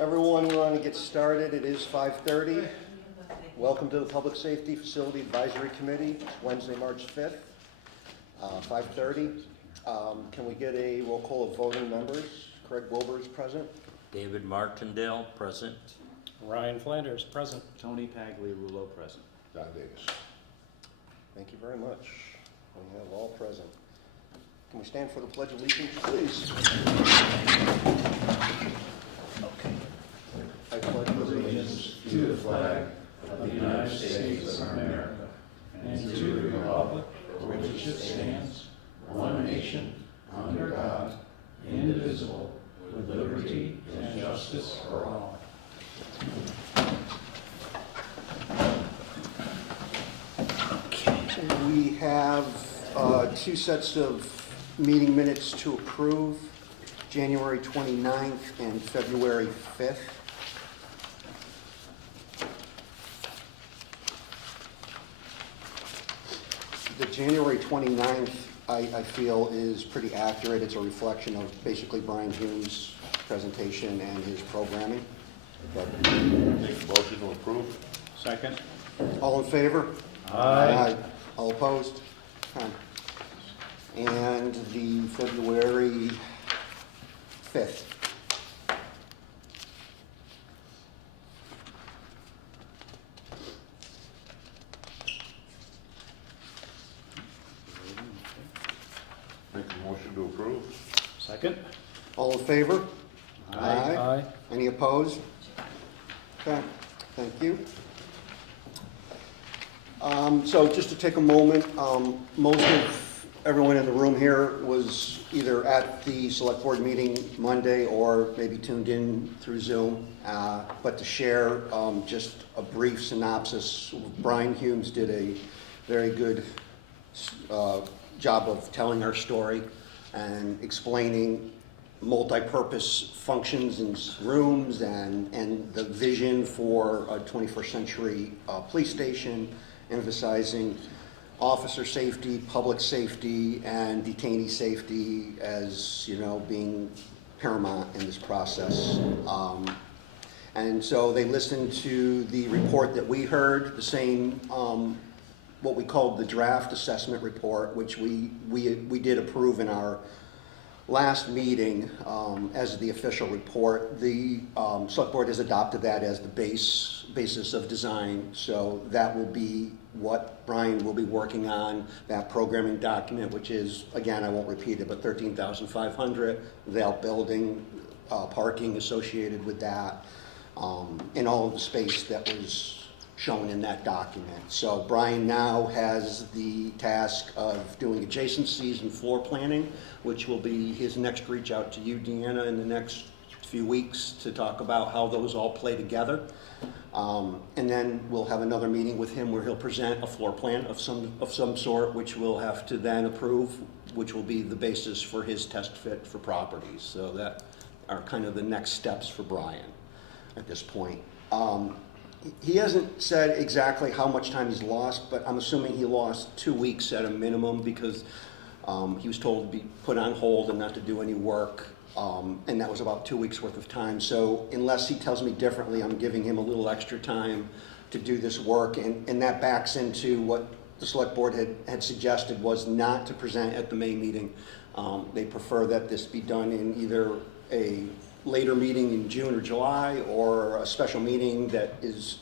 Everyone, we want to get started. It is 5:30. Welcome to the Public Safety Facility Advisory Committee. It's Wednesday, March 5th, 5:30. Can we get a roll call of voting members? Craig Wilbur is present. David Martindale, present. Ryan Flanders, present. Tony Pagliarulo, present. Don Davis. Thank you very much. We have all present. Can we stand for the Pledge of Allegiance, please? Okay. I pledge Allegiance to the flag of the United States of America and to the republic for which it stands, one nation, under God, indivisible, with liberty and justice for all. We have two sets of meeting minutes to approve, January 29th and February 5th. The January 29th, I feel, is pretty accurate. It's a reflection of basically Brian Hume's presentation and his programming. But Make a motion to approve. Second. all in favor? Aye. All opposed? Okay. And the February 5th. Make a motion to approve. Second. All in favor? Aye. Any opposed? Okay, thank you. So just to take a moment, most of everyone in the room here was either at the select board meeting Monday or maybe tuned in through Zoom. But to share just a brief synopsis, Brian Humes did a very good job of telling our story and explaining multi-purpose functions in rooms and the vision for a 21st century police station, emphasizing officer safety, public safety, and detainee safety as, you know, being paramount in this process. And so they listened to the report that we heard, the same, what we called the draft assessment report, which we did approve in our last meeting as the official report. The select board has adopted that as the basis of design, so that will be what Brian will be working on, that programming document, which is, again, I won't repeat it, but 13,500, the outbuilding, parking associated with that, and all of the space that was shown in that document. So Brian now has the task of doing adjacencies and floor planning, which will be his next reach out to you, Deanna, in the next few weeks to talk about how those all play together. And then we'll have another meeting with him where he'll present a floor plan of some sort, which we'll have to then approve, which will be the basis for his test fit for properties. So that are kind of the next steps for Brian at this point. He hasn't said exactly how much time he's lost, but I'm assuming he lost 2 weeks at a minimum because he was told to be put on hold and not to do any work, and that was about 2 weeks worth of time. So unless he tells me differently, I'm giving him a little extra time to do this work, and that backs into what the select board had suggested was not to present at the May meeting. They prefer that this be done in either a later meeting in June or July or a special meeting that is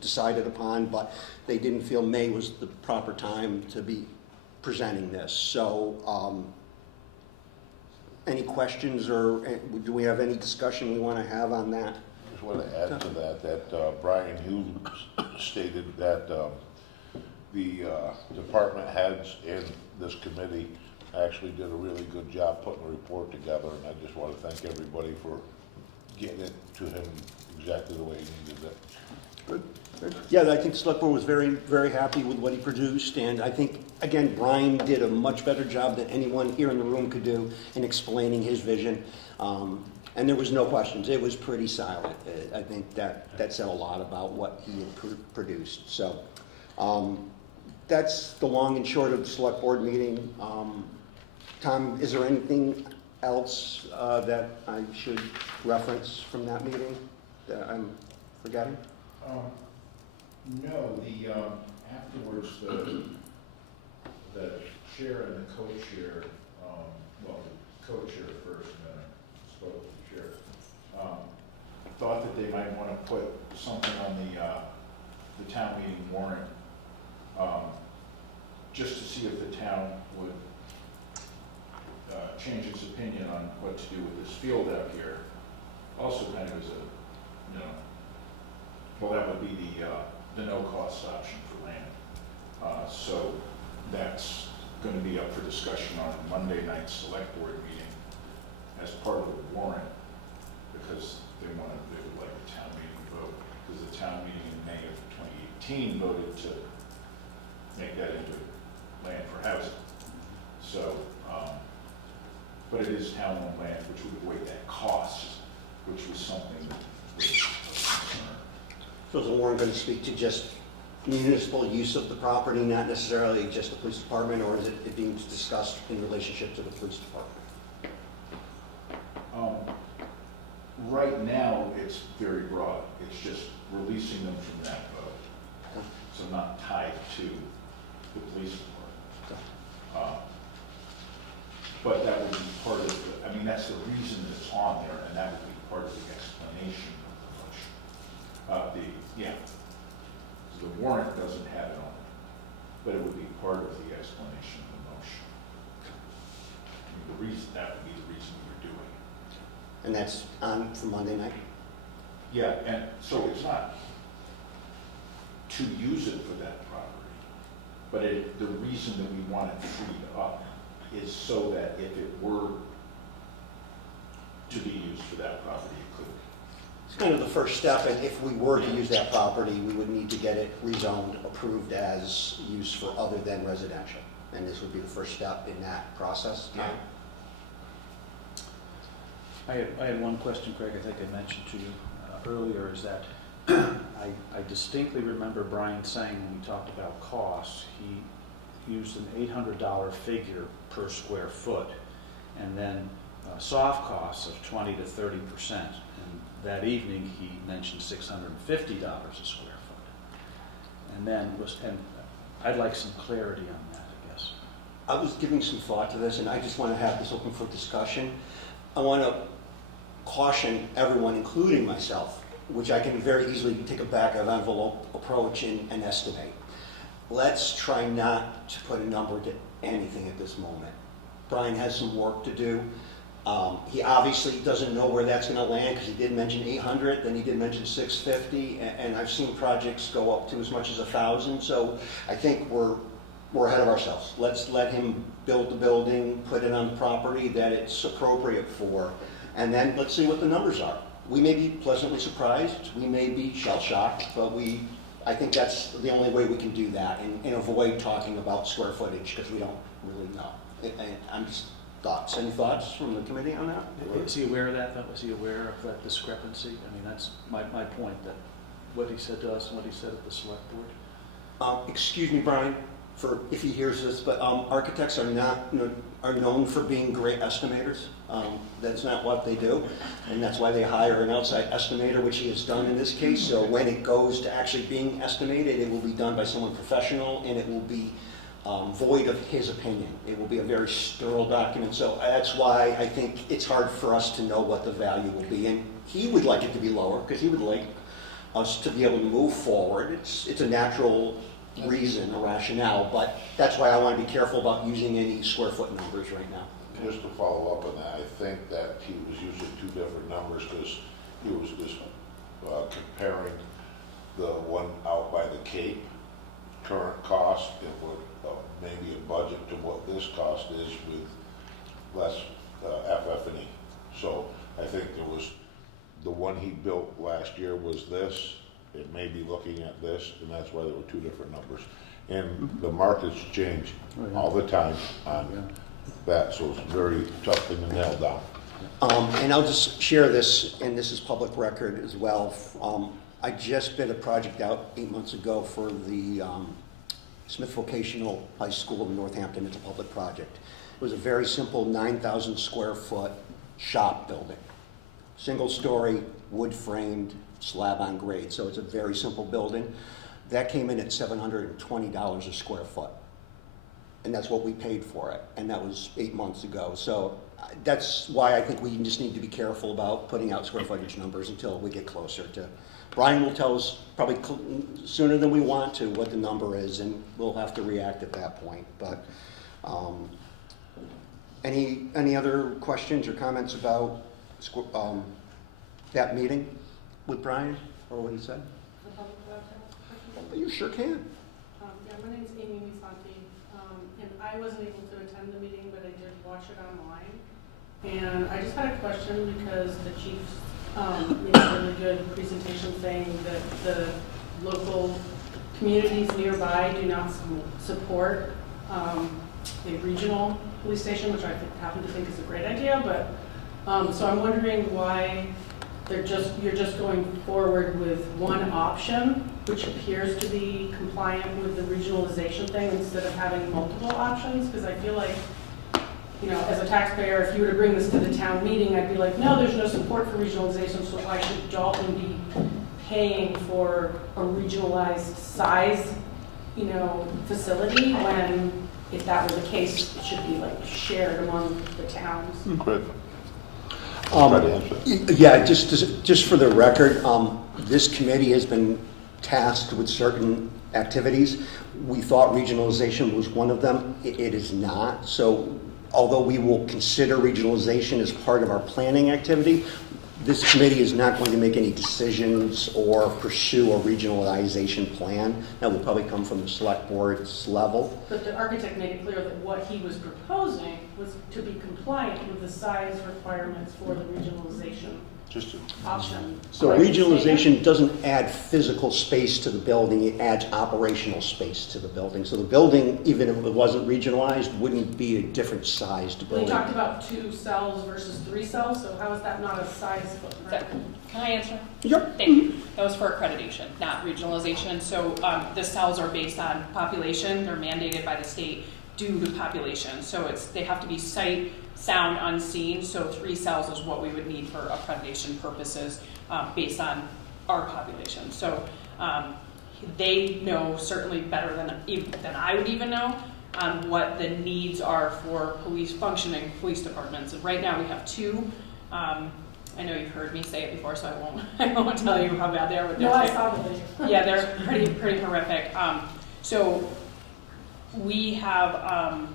decided upon, but they didn't feel May was the proper time to be presenting this. So any questions or do we have any discussion we want to have on that? I just want to add to that Brian Humes stated that the department heads in this committee actually did a really good job putting a report together, and I just want to thank everybody for getting it to him exactly the way he needed it. Good. Yeah, I think the select board was very, very happy with what he produced, and I think, again, Brian did a much better job than anyone here in the room could do in explaining his vision. And there was no questions. It was pretty silent. I think that said a lot about what he had produced. So that's the long and short of the select board meeting. Tom, is there anything else that I should reference from that meeting that I'm forgetting? No, afterwards, the chair and the co-chair, well, the co-chair first, and then I spoke with the chair, thought that they might want to put something on the town meeting warrant, just to see if the town would change its opinion on what to do with this field out here. Also kind of as a, you know, well, that would be the no-cost option for land. So that's going to be up for discussion on Monday night's select board meeting as part of the warrant, because they would like a town meeting vote, because the town meeting in May of 2018 voted to make that into land for housing. So, but it is town-owned land, which would avoid that cost, which was something that was of concern. So is the warrant going to speak to just municipal use of the property, not necessarily just the police department, or is it being discussed in relationship to the police department? Right now, it's very broad. It's just releasing them from that vote. So not tied to the police department. But that would be part of the, I mean, that's the reason that it's on there, and that would be part of the explanation of the motion. So the warrant doesn't have it on it, but it would be part of the explanation of the motion. I mean, the reason, that would be the reason you're doing it. And that's on for Monday night? Yeah, and so it's not to use it for that property, but the reason that we want it freed up is so that if it were to be used for that property, it could be. It's kind of the first step, and if we were to use that property, we would need to get it rezoned, approved as use for other than residential. And this would be the first step in that process. Yeah. I had one question, Craig, I think I mentioned to you earlier, is that I distinctly remember Brian saying when we talked about costs, he used an $800 figure per square foot, and then soft costs of 20 to 30%. And that evening, he mentioned $650 a square foot. And I'd like some clarity on that, I guess. I was giving some thought to this, and I just want to have this open for discussion. I want to caution everyone, including myself, which I can very easily take a back-of-envelope approach and estimate. Let's try not to put a number to anything at this moment. Brian has some work to do. He obviously doesn't know where that's going to land, because he did mention 800, then he did mention 650, and I've seen projects go up to as much as 1,000. So I think we're ahead of ourselves. Let's let him build the building, put it on the property that it's appropriate for, and then let's see what the numbers are. We may be pleasantly surprised, we may be shell-shocked, but I think that's the only way we can do that and avoid talking about square footage, because we don't really know. And I'm just thoughts. Any thoughts from the committee on that? Is he aware of that? Was he aware of that discrepancy? I mean, that's my point, that what he said to us and what he said at the select board. Excuse me, Brian, for if he hears this, but architects are known for being great estimators. That's not what they do, and that's why they hire an outside estimator, which he has done in this case. So when it goes to actually being estimated, it will be done by someone professional, and it will be void of his opinion. It will be a very sterile document. So that's why I think it's hard for us to know what the value will be. And he would like it to be lower, because he would like us to be able to move forward. It's a natural reason, a rationale, but that's why I want to be careful about using any square foot numbers right now. Just to follow up on that, I think that he was using two different numbers, because he was just comparing the one out by the Cape, current cost, and what maybe a budget to what this cost is with less FF&E. So I think there was, the one he built last year was this, it may be looking at this, and that's why there were two different numbers. And the markets change all the time on that, so it's a very tough thing to nail down. And I'll just share this, and this is public record as well. I just bid a project out 8 months ago for the Smith Vocational High School in Northampton. It's a public project. It was a very simple 9,000 square foot shop building. Single story, wood framed, slab on grade, so it's a very simple building. That came in at $720 a square foot. And that's what we paid for it, and that was 8 months ago. So that's why I think we just need to be careful about putting out square footage numbers until we get closer to. Brian will tell us probably sooner than we want to what the number is, and we'll have to react at that point. But any other questions or comments about that meeting with Brian or what he said? You sure can. Yeah, my name's Amy Misanti, and I wasn't able to attend the meeting, but I did watch it online. And I just had a question because the chief made a really good presentation saying that the local communities nearby do not support a regional police station, which I happen to think is a great idea. But so I'm wondering why you're just going forward with one option, which appears to be compliant with the regionalization thing instead of having multiple options, because I feel like, you know, as a taxpayer, if you were to bring this to the town meeting, I'd be like, no, there's no support for regionalization, so why should Dalton be paying for a regionalized size, you know, facility when, if that were the case, it should be like shared among the towns? Chris? Try to answer. Yeah, just for the record, this committee has been tasked with certain activities. We thought regionalization was one of them. It is not. So although we will consider regionalization as part of our planning activity, this committee is not going to make any decisions or pursue a regionalization plan. That will probably come from the select board's level. But the architect made it clear that what he was proposing was to be compliant with the size requirements for the regionalization option. So Right. regionalization doesn't add physical space to the building, it adds operational space to the building. So the building, even if it wasn't regionalized, wouldn't be a different sized We building. talked about 2 cells versus 3 cells, so how is that not a size footprint? Can I answer? Yep. Thank you. That was for accreditation, not regionalization. So the cells are based on population. They're mandated by the state due to population. So they have to be sight, sound, unseen. So 3 cells is what we would need for accreditation purposes based on our population. So they know certainly better than I would even know on what the needs are for functioning police departments. And right now we have 2. I know you've heard me say it before, so I won't tell you how bad they are with their No, I saw the video. Yeah, they're pretty horrific. So we have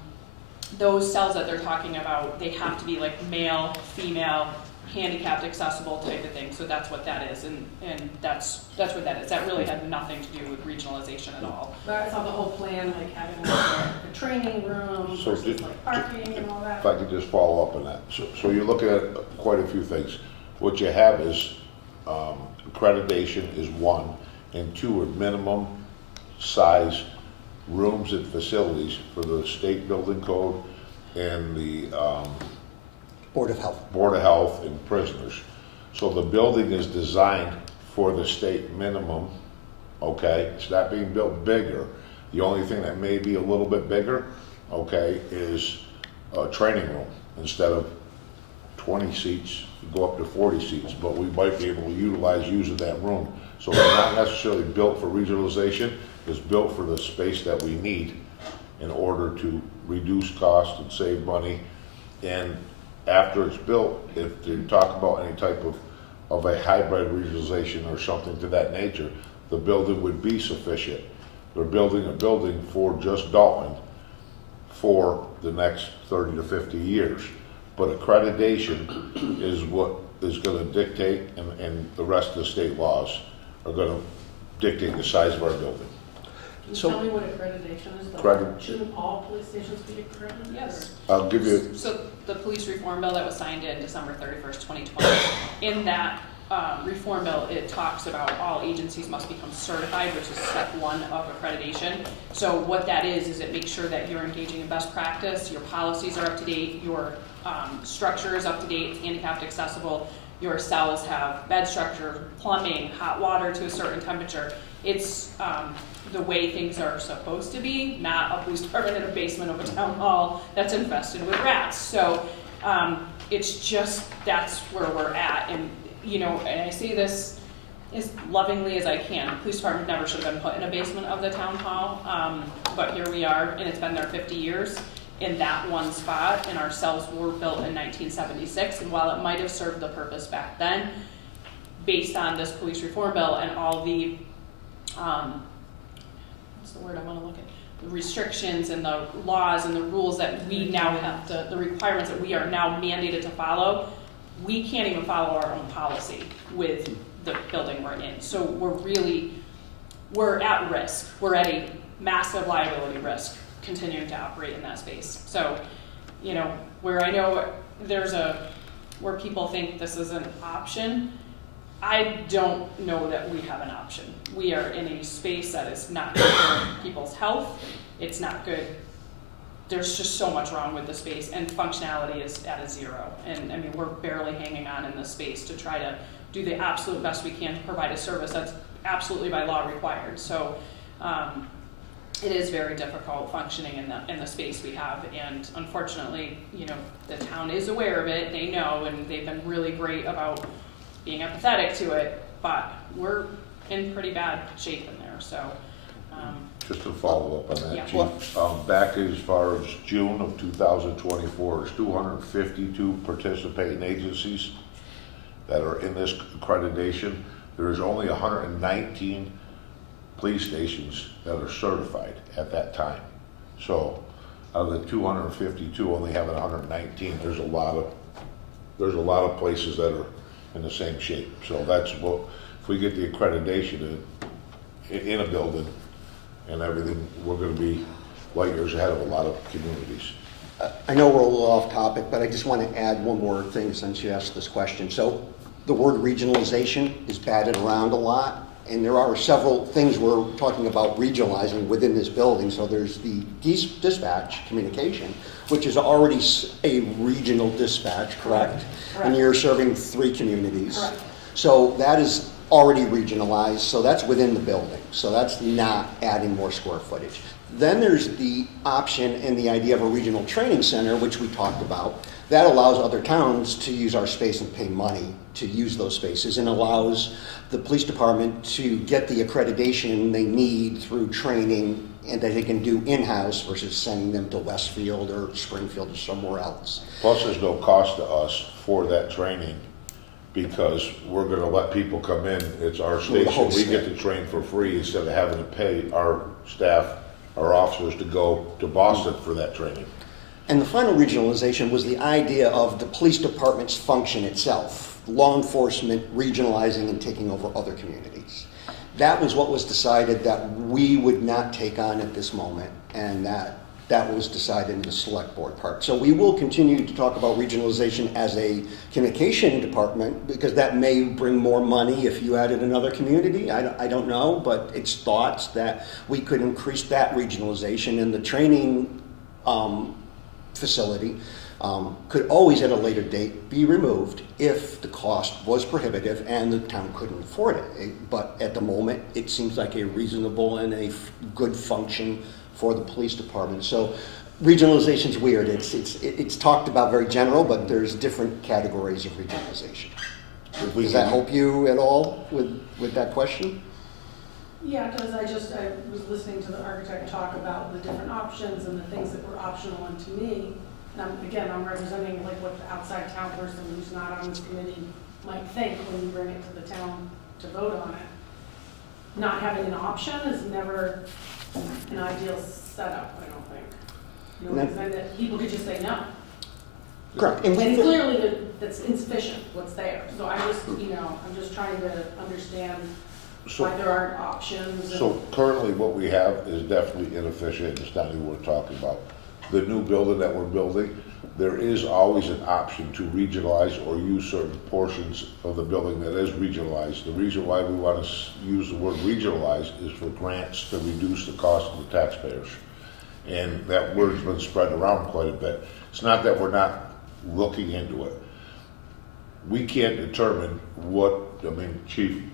those cells that they're talking about. They have to be like male, female, handicapped, accessible type of thing. So that's what that is, and that's what that is. That really had nothing to do with regionalization at all. But I saw the whole plan, like having like a training room So versus like parking and all that. If I could just follow up on that. So you're looking at quite a few things. What you have is accreditation is 1, and 2 are minimum size rooms and facilities for the state building code and the Board of Health. Board of Health and prisoners. So the building is designed for the state minimum, okay? It's not being built bigger. The only thing that may be a little bit bigger, okay, is a training room. Instead of 20 seats, you go up to 40 seats, but we might be able to use of that room. So it's not necessarily built for regionalization, it's built for the space that we need in order to reduce costs and save money. And after it's built, if you talk about any type of a hybrid regionalization or something to that nature, the building would be sufficient. They're building a building for just Dalton for the next 30 to 50 years. But accreditation is what is going to dictate, and the rest of the state laws are going to dictate the size of our building. Can you So- tell me what accreditation is? Shouldn't all police stations be accredited? Yes. I'll give you, So the police reform bill that was signed in December 31st, 2020, in that reform bill, it talks about all agencies must become certified, which is step 1 of accreditation. So what that is it makes sure that you're engaging in best practice, your policies are up to date, your structure is up to date, handicapped accessible, your cells have bed structure, plumbing, hot water to a certain temperature. it's the way things are supposed to be, not a police department in a basement of a town hall that's infested with rats. So it's just, that's where we're at. And, you know, and I say this as lovingly as I can. The police department never should have been put in a basement of the town hall, but here we are, and it's been there 50 years in that one spot, and our cells were built in 1976, and while it might have served the purpose back then, based on this police reform bill and all the, what's the word I want to look at? The restrictions and the laws and the rules that we now have, the requirements that we are now mandated to follow, we can't even follow our own policy with the building we're in. So we're at risk. We're at a massive liability risk continuing to operate in that space. So, you know, where I know where people think this is an option, I don't know that we have an option. We are in a space that is not good for people's health. It's not good. There's just so much wrong with the space, and functionality is at a zero. And I mean, we're barely hanging on in this space to try to do the absolute best we can to provide a service that's absolutely by law required. So it is very difficult functioning in the space we have, and unfortunately, you know, the town is aware of it. They know, and they've been really great about being empathetic to it. But we're in pretty bad shape in there. So. Just to follow up on that, Yeah. Chief, back as far as June of 2024, there's 252 participating agencies that are in this accreditation. There is only 119 police stations that are certified at that time. So out of the 252 only having 119, there's a lot of places that are in the same shape. So that's what, if we get the accreditation in a building and everything, we're going to be light years ahead of a lot of communities. I know we're a little off topic, but I just want to add one more thing since you asked this question. So the word regionalization is batted around a lot, and there are several things we're talking about regionalizing within this building. So there's the dispatch communication, which is already a regional dispatch, correct? And you're serving 3 communities. Correct. So that is already regionalized, so that's within the building. So that's not adding more square footage. Then there's the option and the idea of a regional training center, which we talked about. That allows other towns to use our space and pay money to use those spaces, and allows the police department to get the accreditation they need through training and that they can do in-house versus sending them to Westfield or Springfield or somewhere else. Plus, there's no cost to us for that training because we're going to let people come in. It's our station. We get to train for free instead of having to pay our staff, our officers to go to Boston for that training. And the final regionalization was the idea of the police department's function itself, law enforcement regionalizing and taking over other communities. That was what was decided that we would not take on at this moment, and that was decided in the select board part. So we will continue to talk about regionalization as a communication department, because that may bring more money if you added another community. I don't know, but it's thoughts that we could increase that regionalization, and the training facility could always at a later date be removed if the cost was prohibitive and the town couldn't afford it. But at the moment, it seems like a reasonable and a good function for the police department. So regionalization's weird. It's talked about very general, but there's different categories of regionalization. Does that help you at all with that question? Yeah, because I was listening to the architect talk about the different options and the things that were optional, and to me, and I'm representing like what the outside town person who's not on this committee might think when you bring it to the town to vote on it. Not having an option is never an ideal setup, I don't think. You know, because then that people could just say no. Correct. And clearly that's insufficient, what's there. So I'm just trying to understand why there aren't options. So currently what we have is definitely inefficient. It's not even what we're talking about. The new building that we're building, there is always an option to regionalize or use certain portions of the building that is regionalized. The reason why we want to use the word regionalize is for grants to reduce the cost of the taxpayers. And that word's been spread around quite a bit. It's not that we're not looking into it. we can't determine what, I mean,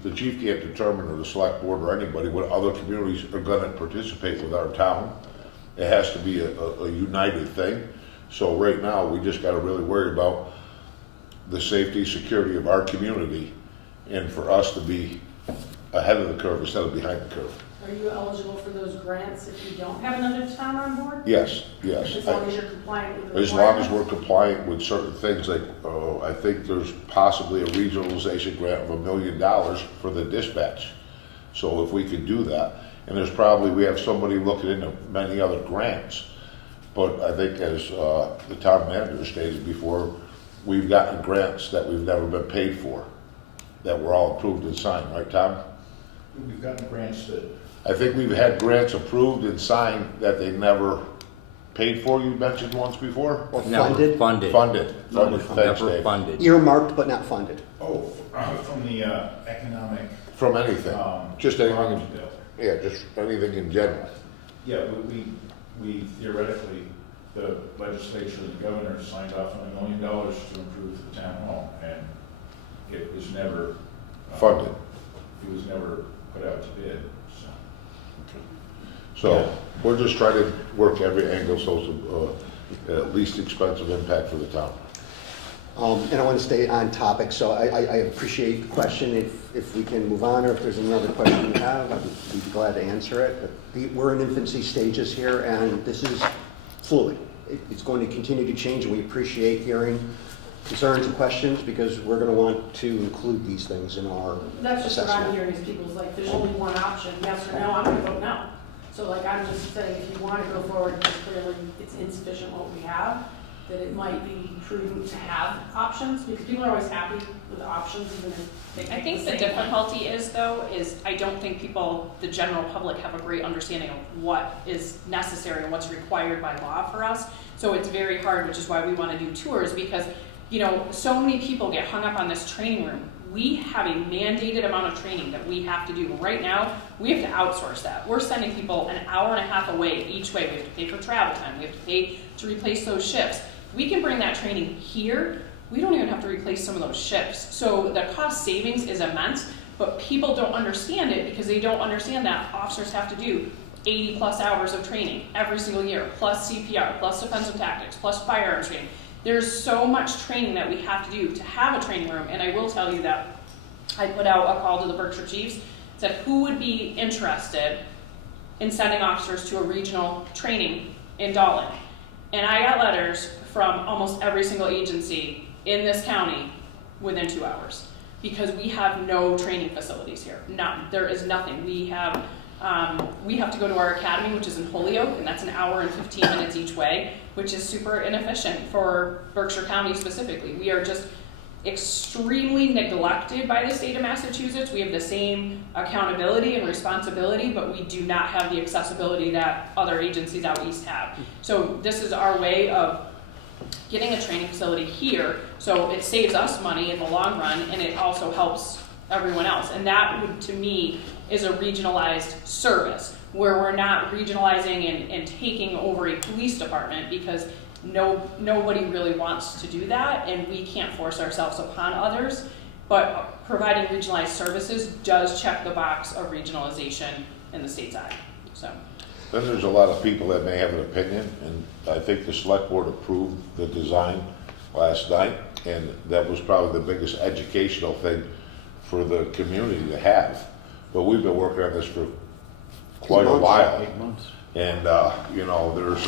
the chief can't determine, or the select board or anybody, what other communities are gonna participate with our town. It has to be a united thing. So right now, we just gotta really worry about the safety, security of our community, and for us to be ahead of the curve instead of behind the curve. Are you eligible for those grants if you don't have another town on board? Yes. As long as you're compliant with the As long as requirements? we're compliant with certain things, like, I think there's possibly a regionalization grant of $1 million for the dispatch. So if we could do that, and there's probably, we have somebody looking into many other grants. But I think as the town manager stated before, we've gotten grants that we've never been paid for, that were all approved and signed, right, Tom? We've gotten grants that, I think we've had grants approved and signed that they never paid for, you mentioned once before? Or Never funded, funded. Funded, thanks, Never Dave. funded. earmarked but not funded. from the economic, From anything, just anything, bill. yeah, just anything in general. Yeah, we theoretically, the legislature, the governor signed off on $1 million to improve the town hall, and it was never. Funded. It was never put out to bid, so. So, we're just trying to work every angle so it's at least expensive impact for the town. And I want to stay on topic, so I appreciate the question. If we can move on, or if there's another question you have, I would be glad to answer it. But we're in infancy stages here, and this is fluid. It's going to continue to change, and we appreciate hearing concerns and questions, because we're going to want to include these things in our That's just what I'm assessment. hearing is people's like, there's only one option, yes or no, I'm gonna vote no. So like, I'm just saying, if you wanna go forward, because clearly it's insufficient what we have, that it might be prudent to have options, because people are always happy with the options, even if they I think the pick same one. difficulty is though, is I don't think people, the general public, have a great understanding of what is necessary and what's required by law for us. So it's very hard, which is why we wanna do tours, because, you know, so many people get hung up on this training room. We have a mandated amount of training that we have to do. Right now, we have to outsource that. We're sending people an hour and a half away each way. We have to pay for travel time. We have to pay to replace those shifts. We can bring that training here. We don't even have to replace some of those shifts. So the cost savings is immense, but people don't understand it because they don't understand that officers have to do 80 plus hours of training every single year, plus CPR, plus defensive tactics, plus firearms training. There's so much training that we have to do to have a training room, and I will tell you that I put out a call to the Berkshire Chiefs, said who would be interested in sending officers to a regional training in Dalton. And I got letters from almost every single agency in this county within 2 hours, because we have no training facilities here. None. There is nothing. We have to go to our academy, which is in Holyoke, and that's an hour and 15 minutes each way, which is super inefficient for Berkshire County specifically. We are just extremely neglected by the state of Massachusetts. We have the same accountability and responsibility, but we do not have the accessibility that other agencies out east have. So this is our way of getting a training facility here, so it saves us money in the long run, and it also helps everyone else. And that would, to me, is a regionalized service, where we're not regionalizing and taking over a police department, because nobody really wants to do that, and we can't force ourselves upon others. But providing regionalized services does check the box of regionalization in the state's eye. So. Then there's a lot of people that may have an opinion, and I think the select board approved the design last night, and that was probably the biggest educational thing for the community to have. But we've been working on this for quite a while. 8 months. And, you know, there's,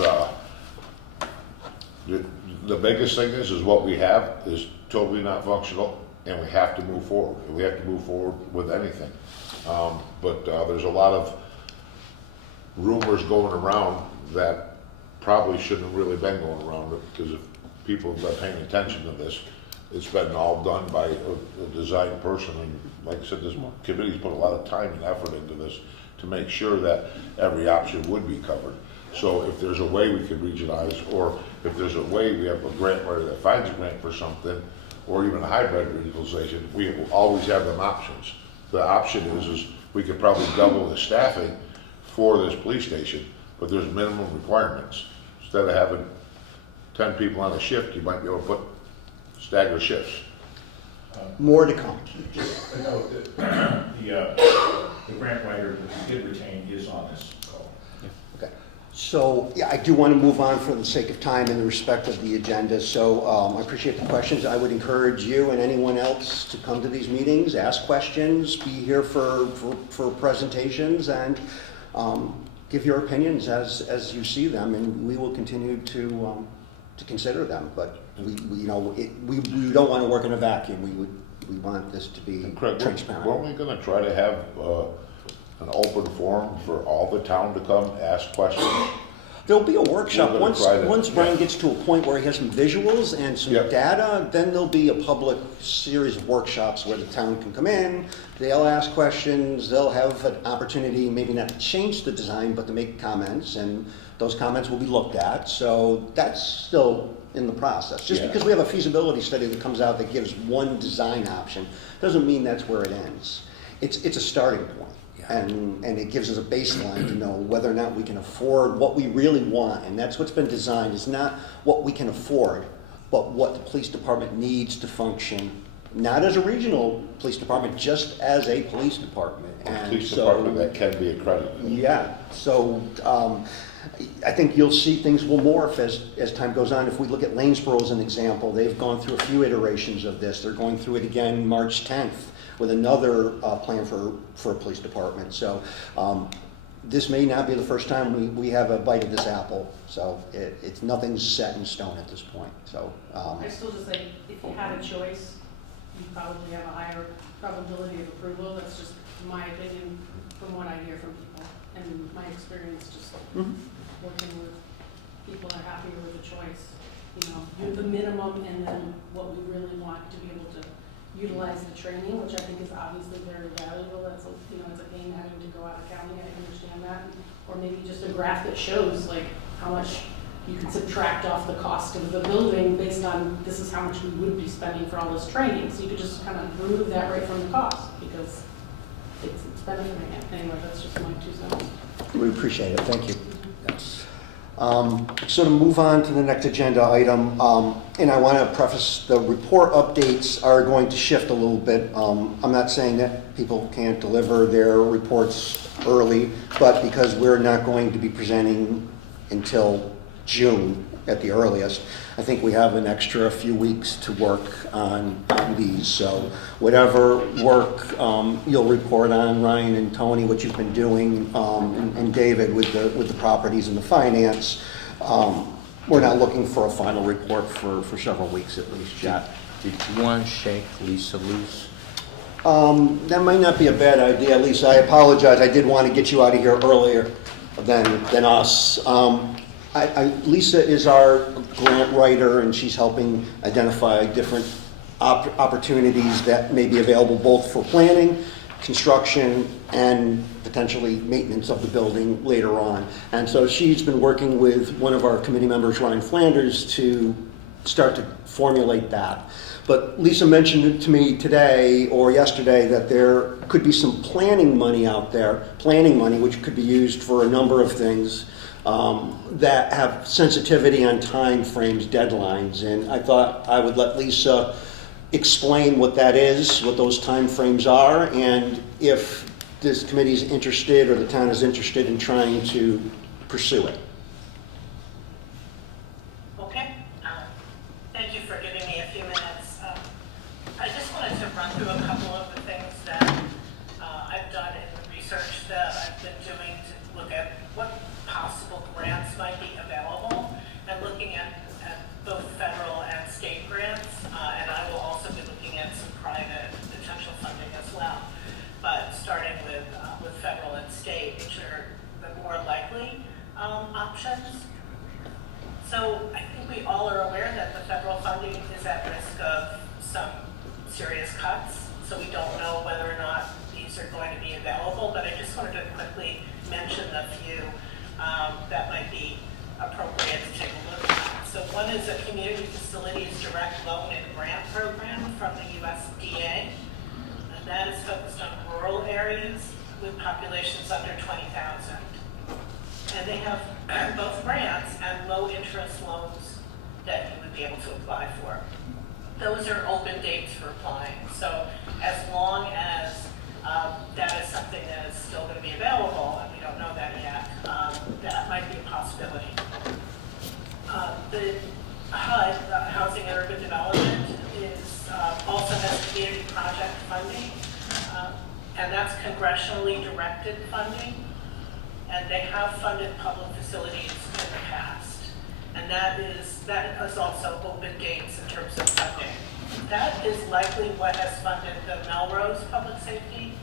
the biggest thing is what we have is totally not functional, and we have to move forward. We have to move forward with anything. But there's a lot of rumors going around that probably shouldn't have really been going around, because if people have been paying attention to this, it's been all done by a design person, and like I said, this committee's put a lot of time and effort into this to make sure that every option would be covered. So if there's a way we can regionalize, or if there's a way we have a grant writer that finds a grant for something, or even a hybrid regionalization, we will always have them options. The option is we could probably double the staffing for this police station, but there's minimum requirements. Instead of having 10 people on a shift, you might be able to put stagger shifts. More to come. No, the grant writer that we did retain is on this call. Okay. So, yeah, I do want to move on for the sake of time and the respect of the agenda. So I appreciate the questions. I would encourage you and anyone else to come to these meetings, ask questions, be here for presentations, and give your opinions as you see them, and we will continue to consider them. But we don't want to work in a vacuum. We want this to be And Craig, transparent. weren't we gonna try to have an open forum for all the town to come ask questions? There'll be a workshop. We're gonna Once try to- once Brian yeah. gets to a point where he has some visuals and some Yep. data, then there'll be a public series of workshops where the town can come in, they'll ask questions, they'll have an opportunity, maybe not to change the design, but to make comments, and those comments will be looked at. So that's still in the process. Just Yeah. because we have a feasibility study that comes out that gives one design option, doesn't mean that's where it ends. It's a starting point. And it gives us a baseline to know whether or not we can afford what we really want. And that's what's been designed, is not what we can afford, but what the police department needs to function, not as a regional police department, just as a police department. Police department that can be accredited. Yeah, so I think you'll see things will morph as time goes on. If we look at Lanesboro as an example, they've gone through a few iterations of this. They're going through it again March 10th with another plan for a police department. So this may not be the first time we have a bite of this apple. So it's nothing's set in stone at this point. So I still just think if you had a choice, you probably have a higher probability of approval. That's just my opinion from what I hear from people and my experience just working with people that are happier with the choice. You know, do the minimum and then what we really want to be able to utilize the training, which I think is obviously very valuable. That's it's a pain having to go out of county. I understand that. Or maybe just a graph that shows like how much you could subtract off the cost of the building based on this is how much we would be spending for all this training. So you could just kind of remove that right from the cost because it's benefiting it. Anyway, that's just my 2 cents. we appreciate it. Thank you. So to move on to the next agenda item, and I want to preface the report updates are going to shift a little bit. I'm not saying that people can't deliver their reports early, but because we're not going to be presenting until June at the earliest, I think we have an extra few weeks to work on these. So whatever work you'll report on, Ryan and Tony, what you've been doing, and David with the properties and the finance, we're not looking for a final report for several weeks at least yet. Did you want to shake Lisa loose? That might not be a bad idea, Lisa. I apologize. I did want to get you out of here earlier than us. Lisa is our grant writer, and she's helping identify different opportunities that may be available both for planning, construction, and potentially maintenance of the building later on. And so she's been working with one of our committee members, Ryan Flanders, to start to formulate that. But Lisa mentioned it to me today or yesterday that there could be some planning money out there, which could be used for a number of things that have sensitivity on time frames, deadlines. And I thought I would let Lisa explain what that is, what those time frames are, and if this committee is interested or the town is interested in trying to pursue it. Okay. Thank you for giving me a few minutes. I just wanted to run through a couple of the things that I've done in the research that I've been doing to look at what possible grants might be available, and looking at both federal and state grants, and I will also be looking at some private potential funding as well. But starting with federal and state, which are the more likely options. So I think we all are aware that the federal funding is at risk of some serious cuts, so we don't know whether or not these are going to be available, but I just wanted to quickly mention a few that might be appropriate to take a look at. So one is a Community Facilities Direct Loan and Grant Program from the USDA, and that is focused on rural areas with populations under 20,000. And they have both grants and low interest loans that you would be able to apply for. those are open dates for applying. So as long as that is something that is still going to be available, and we don't know that yet, that might be a possibility. The HUD, Housing and Urban Development, is also has community project funding, and that's congressionally directed funding, and they have funded public facilities in the past. And that is also open gates in terms of funding. That is likely what has funded the Melrose Public Safety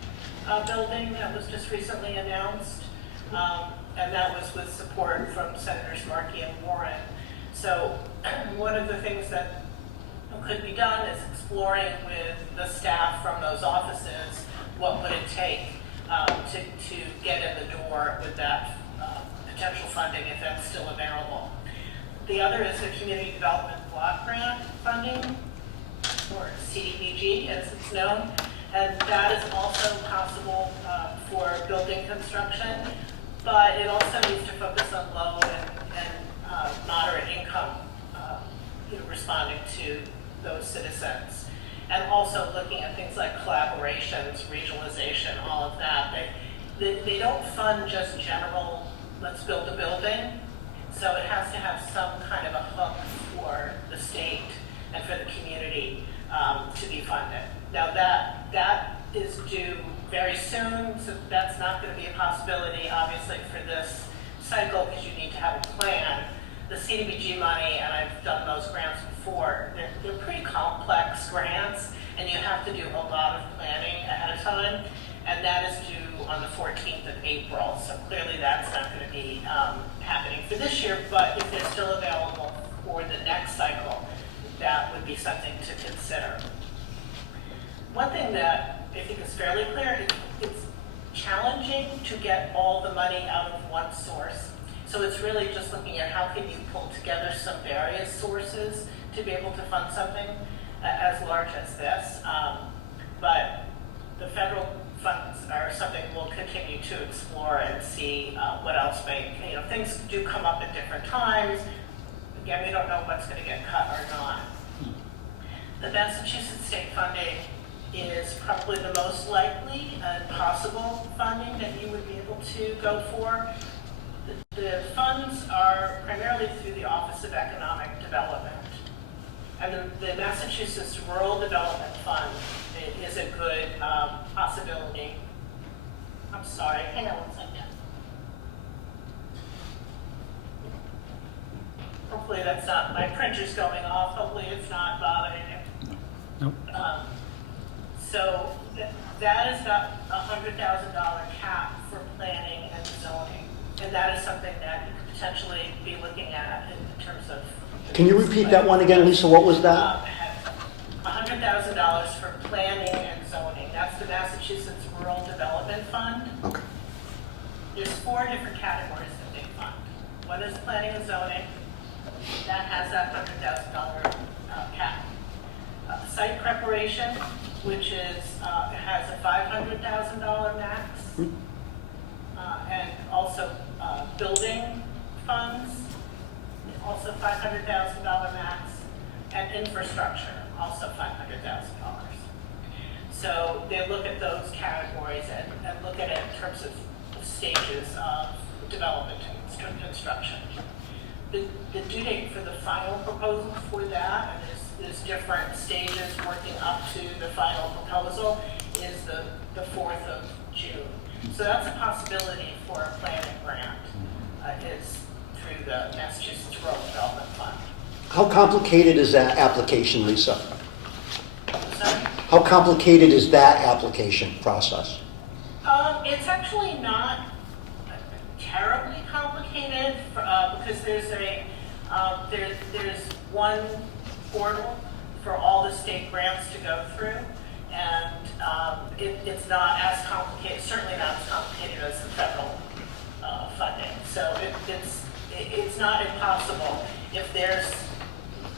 building that was just recently announced. And that was with support from Senators Markey and Warren. So one of the things that could be done is exploring with the staff from those offices, what would it take to get in the door with that potential funding if that's still available. The other is the Community Development Block Grant funding, or CDBG as it's known, and that is also possible for building construction, but it also needs to focus on low and moderate income, responding to those citizens, and also looking at things like collaborations, regionalization, all of that. They don't fund just general, let's build a building. So it has to have some kind of a hook for the state and for the community to be funded. Now that is due very soon, so that's not going to be a possibility, obviously, for this cycle, because you need to have a plan. The CDBG money, and I've done those grants before, they're pretty complex grants, and you have to do a lot of planning ahead of time, and that is due on the 14th of April. So clearly that's not going to be happening for this year, but if they're still available for the next cycle, that would be something to consider. One thing that I think is fairly clear, it's challenging to get all the money out of one source. So it's really just looking at how can you pull together some various sources to be able to fund something as large as this. But the federal funds are something we'll continue to explore and see what else may, things do come up at different times. Again, we don't know what's going to get cut or not. The Massachusetts state funding is probably the most likely and possible funding that you would be able to go for. The funds are primarily through the Office of Economic Development. And the Massachusetts Rural Development Fund is a good possibility. I'm sorry, hang on one second. Hopefully that's not, my printer's going off, hopefully it's not bothering you. Nope. So that is got a $100,000 cap for planning and zoning. And that is something that you could potentially be looking at in terms of. Can you repeat that one again, Lisa? What was that? $100,000 for planning and zoning. That's the Massachusetts Rural Development Fund. Okay. There's 4 different categories that they fund. One is planning and zoning. That has that $100,000 cap. Site preparation, which is has a $500,000 max, and also building funds, also $500,000 max, and infrastructure, also $500,000. So they look at those categories and look at it in terms of stages of development and construction. The due date for the final proposal for that, and there's different stages working up to the final proposal, is the 4th of June. So that's a possibility for a planning grant, is through the Massachusetts Rural Development Fund. How complicated is that application, Lisa? Sorry? How complicated is that application process? It's actually not terribly complicated because there's one portal for all the state grants to go through, and it's not as complicated, certainly not as complicated as the federal funding. So it's not impossible. If there's,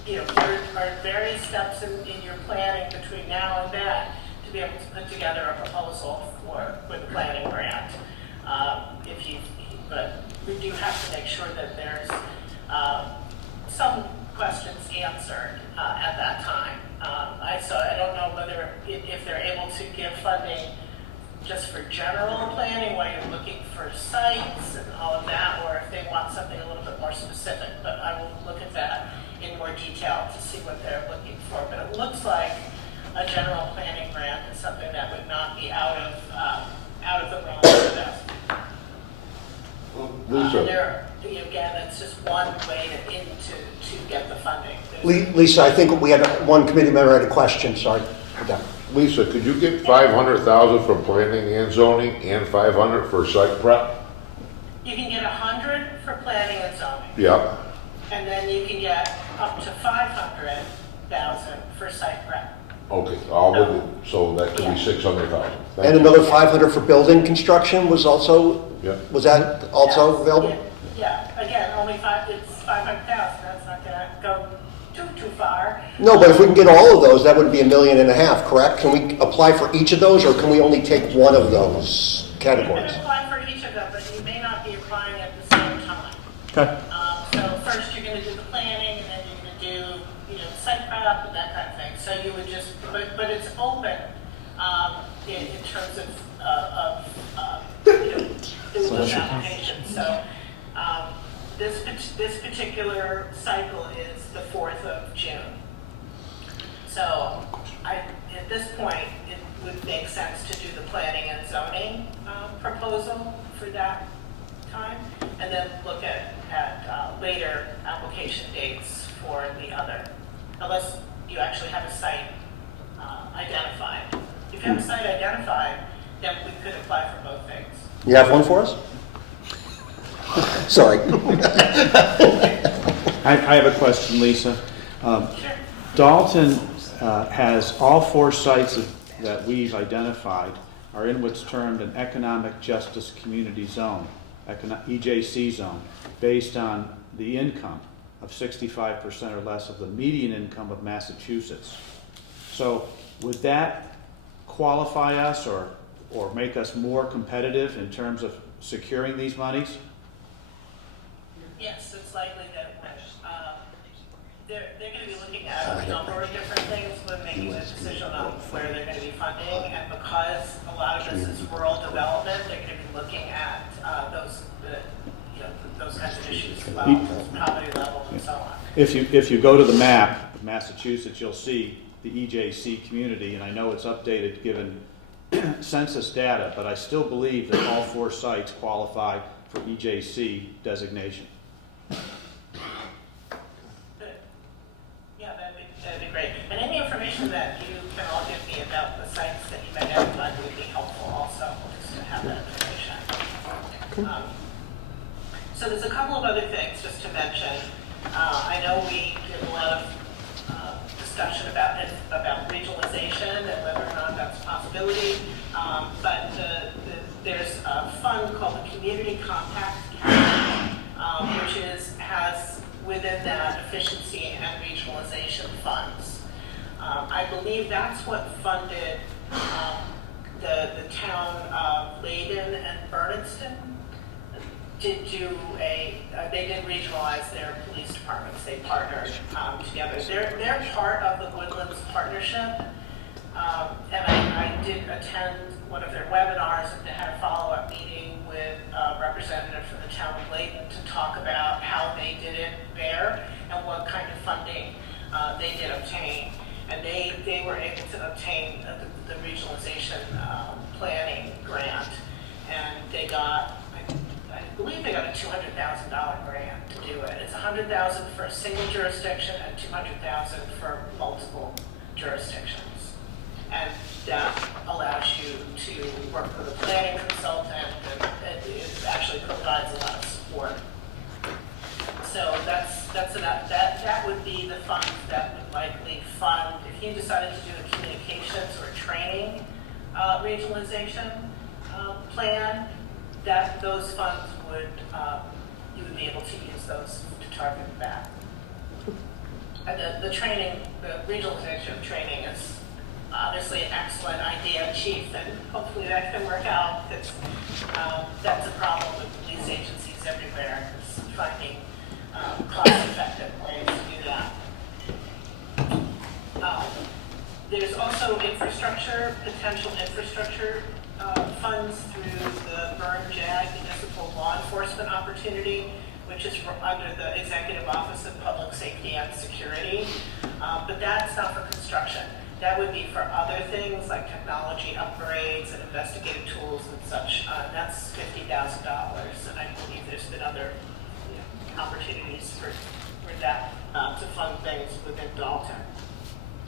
there are various steps in your planning between now and then to be able to put together a proposal for the planning grant. But we do have to make sure that there's some questions answered at that time. So I don't know whether, if they're able to give funding just for general planning while you're looking for sites and all of that, or if they want something a little bit more specific. But I will look at that in more detail to see what they're looking for. But it looks like a general planning grant is something that would not be out of the realm for them. Lisa, Again, it's just one way to get the funding. Lisa, I think we had one committee member had a question, sorry. Lisa, could you get 500,000 for planning and zoning and 500 for site prep? You can get 100 for planning and zoning. Yeah. And then you can get up to 500,000 for site prep. Okay, all with it, so that could be 600,000. And another 500 for building construction was also, Yeah. was that also Yes, available? Yeah, again, it's 500,000, that's not gonna go too far. No, but if we can get all of those, that would be $1.5 million, correct? Can we apply for each of those, or can we only take one of those You categories? can apply for each of them, but you may not be applying at the same time. Okay. So first you're gonna do the planning, and then you're gonna do, site prep and that kind of thing. So you would just, but it's open, in terms of doing those applications. So, this particular cycle is the 4th of June. So at this point, it would make sense to do the planning and zoning, proposal for that time, and then look at later application dates for the other, unless you actually have a site identified. If you have a site identified, then we could apply for both things. You have one for us? Sorry. I have a question, Lisa. Sure. Dalton has all 4 sites that we've identified are in what's termed an Economic Justice Community Zone, EJC zone, based on the income of 65% or less of the median income of Massachusetts. So would that qualify us or make us more competitive in terms of securing these monies? Yes, it's likely that it would. They're going to be looking at a number of different things when making a decision on where they're going to be funding, and because a lot of this is rural development, they're going to be looking at those kinds of issues as well, poverty level and so on. If you go to the map of Massachusetts, you'll see the EJC community, and I know it's updated given census data, but I still believe that all 4 sites qualify for EJC designation. Yeah, that'd be great. And any information that you can all give me about the sites that you've identified would be helpful also, just to have that information. So there's a couple of other things just to mention. I know we did a lot of discussion about regionalization and whether or not that's a possibility, but there's a fund called the Community Compact Cabinet, which has within that efficiency and regionalization funds. I believe that's what funded the town of Leyden and Berniston they did regionalize their police departments. They partnered together. They're part of the Woodlands Partnership, and I did attend one of their webinars, and they had a follow-up meeting with a representative from the town of Leyden to talk about how they did it there and what kind of funding they did obtain. And they were able to obtain the regionalization planning grant, and they got, I believe they got a $200,000 grant to do it. It's $100,000 for a single jurisdiction and $200,000 for multiple jurisdictions. And that allows you to work with a planning consultant, and it actually provides a lot of support. So that would be the funds that would likely fund, if you decided to do a communications or training regionalization plan, that those funds would, you would be able to use those to target that. And the training, the regionalization training is obviously an excellent idea, Chief, and hopefully that can work out, because that's a problem with police agencies everywhere, is finding cost-effective ways to do that. funds through the Burn JAG Municipal Law Enforcement Opportunity, which is under the Executive Office of Public Safety and Security. But that's not for construction. That would be for other things like technology upgrades and investigative tools and such. That's $50,000, and I believe there's been other opportunities for that to fund things within Dalton.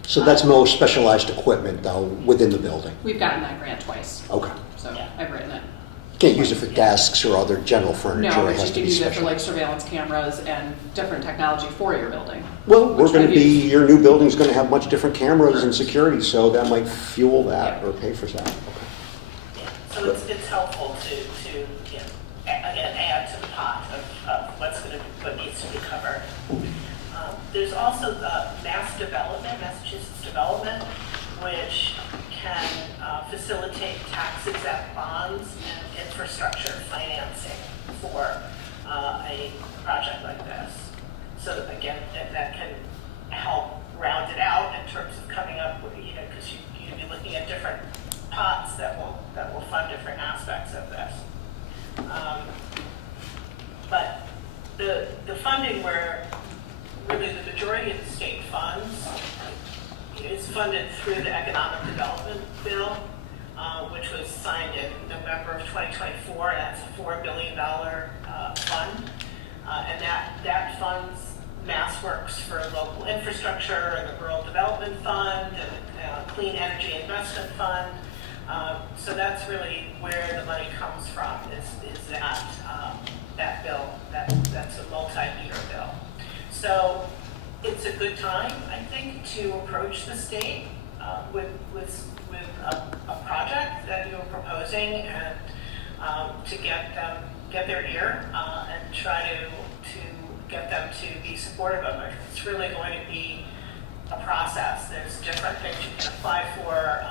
So that's more specialized equipment though, within the building? We've gotten that grant twice, Okay. so Yeah. I've written it. Can't use it for desks or other general furniture? No, It but has you to can be use it for like specialized. surveillance cameras and different technology for your building. Well, we're which gonna we be, use. your new building's gonna have much different cameras and security, so that might fuel that or pay for that. Okay. Yeah, so it's helpful to again, add to the pot of what needs to be covered. There's also the Massachusetts Development, which can facilitate tax-exempt bonds and infrastructure financing for a project like this. So again, that can help round it out in terms of coming up with, because you'd be looking at different pots that will fund different aspects of this. But the funding where really the majority of the state funds is funded through the Economic Development Bill, which was signed in November of 2024, and that's a $4 billion fund. And that funds MassWorks for local infrastructure and the Rural Development Fund and Clean Energy Investment Fund. So that's really where the money comes from, is that bill. That's a multi-year bill. So it's a good time, I think, to approach the state with a project that you're proposing and to get their ear and try to get them to be supportive of it. It's really going to be a process. There's different things you can apply for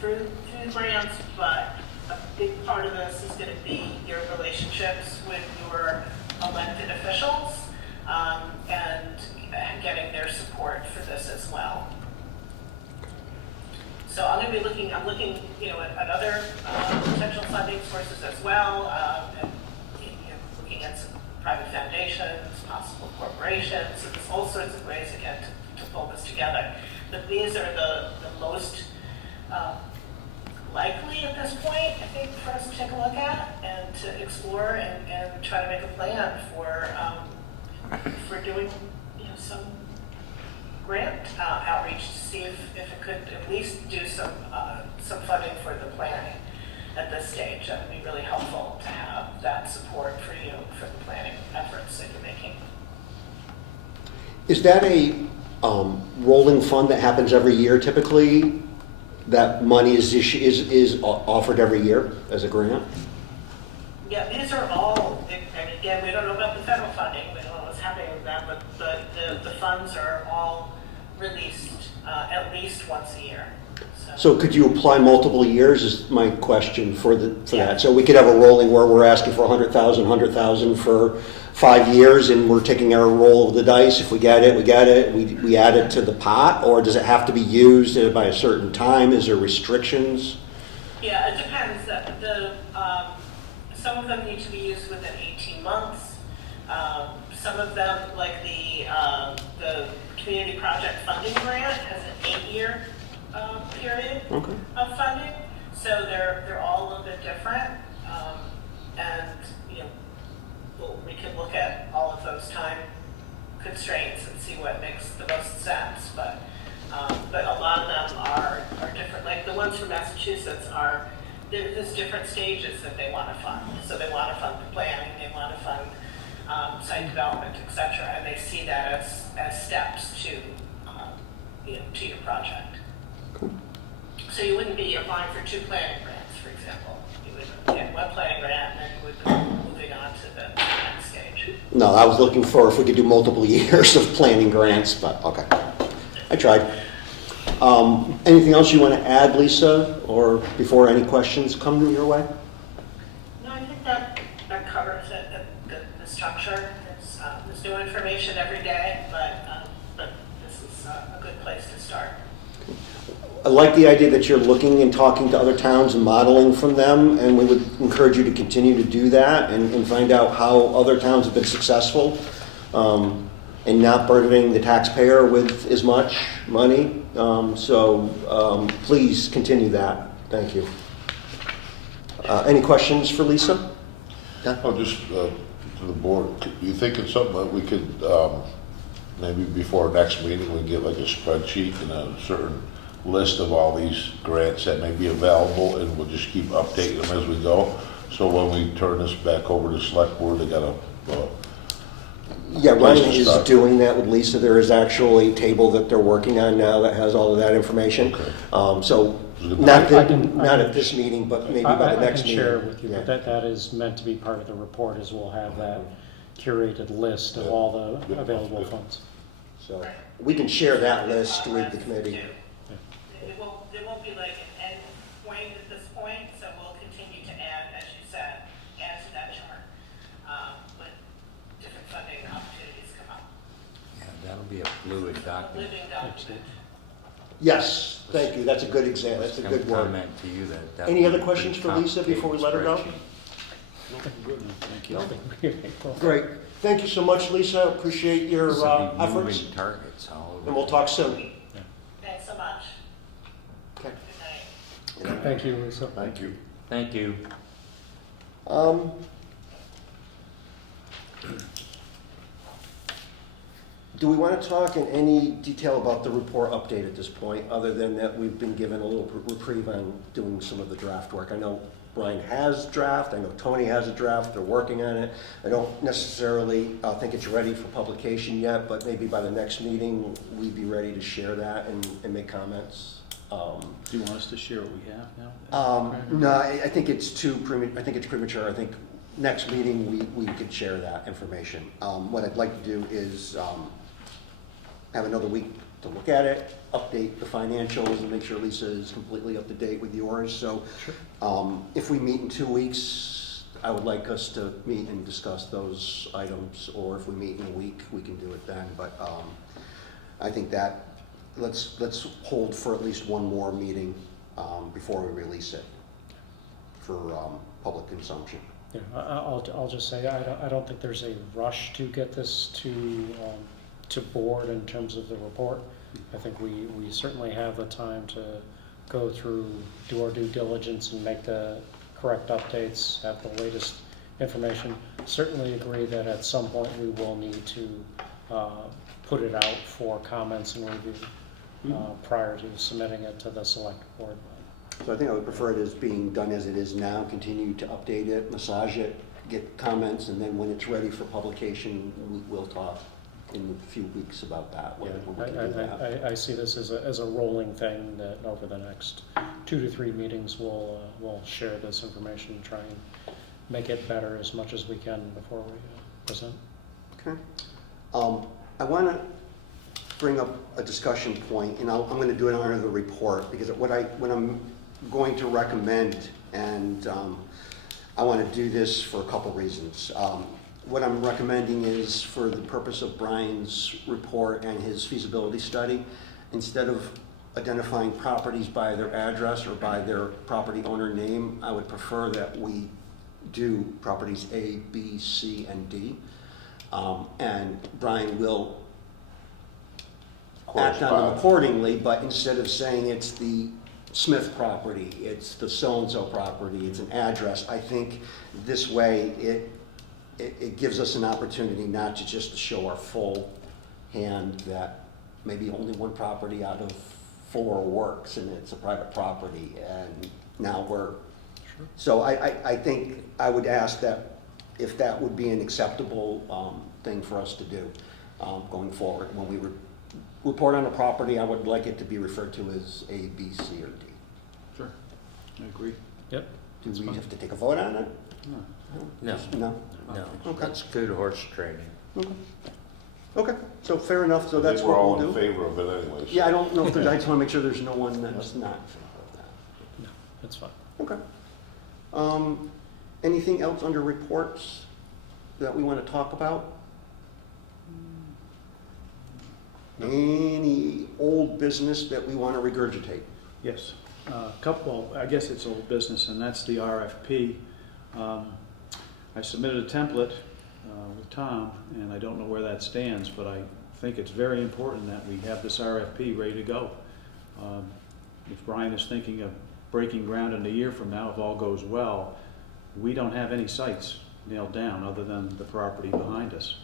through grants, but a big part of this is going to be your relationships with your elected officials and getting their support for this as well. So I'm going to be looking at other potential funding sources as well, and looking at some private foundations, possible corporations. So there's all sorts of ways again to pull this together. But these are the most likely at this point, I think, for us to take a look at and to explore and try to make a plan for doing some grant outreach to see if it could at least do some funding for the planning at this stage. That would be really helpful to have that support for you for the planning efforts that you're making. Is that a rolling fund that happens every year typically? That money is offered every year as a grant? Yeah, these are all, and again, we don't know about the federal funding, we don't know what's happening with that, but the funds are all released at least once a year. So could you apply multiple years is my question for Yeah. that. So we could have a rolling where we're asking for 100,000 for 5 years and we're taking our roll of the dice. If we get it, we get it. We add it to the pot, or does it have to be used by a certain time? Is there restrictions? Yeah, it depends. Some of them need to be used within 18 months. Some of them, like the Community Project Funding Grant, has an 8-year period Okay. of funding. So they're all a little bit different. And we can look at all of those time constraints and see what makes the most sense. But a lot of them are different. Like the ones from Massachusetts there's different stages that they want to fund. So they want to fund the planning, they want to fund site development, etc. And they see that as steps to your project. Cool. So you wouldn't be applying for 2 planning grants, for example. You would get 1 planning grant and then you would go moving on to the next stage. No, I was looking for if we could do multiple years of planning grants, but okay. I tried. Anything else you want to add, Lisa, or before any questions come your way? No, I think that covers it, the structure. There's new information every day, but this is a good place to start. I like the idea that you're looking and talking to other towns and modeling from them, and we would encourage you to continue to do that and find out how other towns have been successful, and not burdening the taxpayer with as much money. Please continue that. Thank you. Any questions for Lisa? Oh, just to the board, you think it's something that we could, maybe before our next meeting, we get like a spreadsheet and a certain list of all these grants that may be available, and we'll just keep updating them as we go? So when we turn this back over to select board, they got a, Yeah, Ryan Place to is start. doing that with Lisa. There is actually a table that they're working on now that has all of that information. Okay. So, not at this meeting, but maybe by the next meeting. I can share with you, Yeah. but that is meant to be part of the report, is we'll have that curated list of all the available funds. So, we can share that list with the committee. There won't be like an end point at this point, so we'll continue to add, as you said, add to that chart, when different funding opportunities come up. Yeah, that'll be a fluid A document. living document. Yes, thank you. That's a good example. That's a Gonna good word. comment to you that Any would other be a questions for pretty Lisa before we let her go? complicated Thank you. Great. Thank you so much, Lisa. Appreciate your spreadsheet. This will be efforts. moving targets all over. And we'll talk soon. Thanks so much. Okay. Good night. Thank you, Lisa. thank you. Thank you. Do we want to talk in any detail about the report update at this point, other than that we've been given a little reprieve on doing some of the draft work? I know Brian has draft, I know Tony has a draft, they're working on it. I don't necessarily think it's ready for publication yet, but maybe by the next meeting, we'd be ready to share that and make comments. Do you want us to share what we have now? No, I think it's I think it's premature. I think next meeting, we could share that information. What I'd like to do is have another week to look at it, update the financials, and make sure Lisa is completely up to date with yours. So if we meet in 2 weeks, I would like us to meet and discuss those items, or if we meet in a week, we can do it then. But I think that let's hold for at least one more meeting before we release it for public consumption. Yeah, I'll just say, I don't think there's a rush to get this to board in terms of the report. I think we certainly have the time to go through, do our due diligence and make the correct updates, have the latest information. Certainly agree that at some point we will need to put it out for comments and review prior to submitting it to the select board. So I think I would prefer it as being done as it is now, continue to update it, massage it, get comments, and then when it's ready for publication, we'll talk in a few weeks about that, whether we can do that. I see this as a rolling thing, that over the next 2 to 3 meetings, we'll share this information and try and make it better as much as we can before we present. Okay. I want to bring up a discussion point, and I'm going to do it under the report, because what I'm going to recommend, and I want to do this for a couple reasons. What I'm recommending is, for the purpose of Brian's report and his feasibility study, instead of identifying properties by their address or by their property owner name, I would prefer that we do properties A, B, C, and D. And Brian will act on them accordingly, but instead of saying it's the Smith property, it's the so-and-so property, it's an address, I think this way it gives us an opportunity not to just show our full hand that maybe only one property out of 4 works and it's a private property, and now we're... Sure. So I think I would ask that if that would be an acceptable thing for us to do going forward. When we report on a property, I would like it to be referred to as A, B, C, or D. Sure. I agree. Yep. Do we have to take a vote on it? No, No? no, Okay. that's good horse trading. Okay, so fair enough, so I that's think we're what all we'll in do. favor of it anyway. so- Yeah, I don't know if there's, I just want to make sure there's no one that's not in favor of that. No, that's fine. Okay. Anything else under reports that we want to talk about? Any old business that we want to regurgitate? Yes. Couple, I guess it's old business, and that's the RFP. I submitted a template with Tom, and I don't know where that stands, but I think it's very important that we have this RFP ready to go. If Brian is thinking of breaking ground in a year from now, if all goes well, we don't have any sites nailed down other than the property behind us.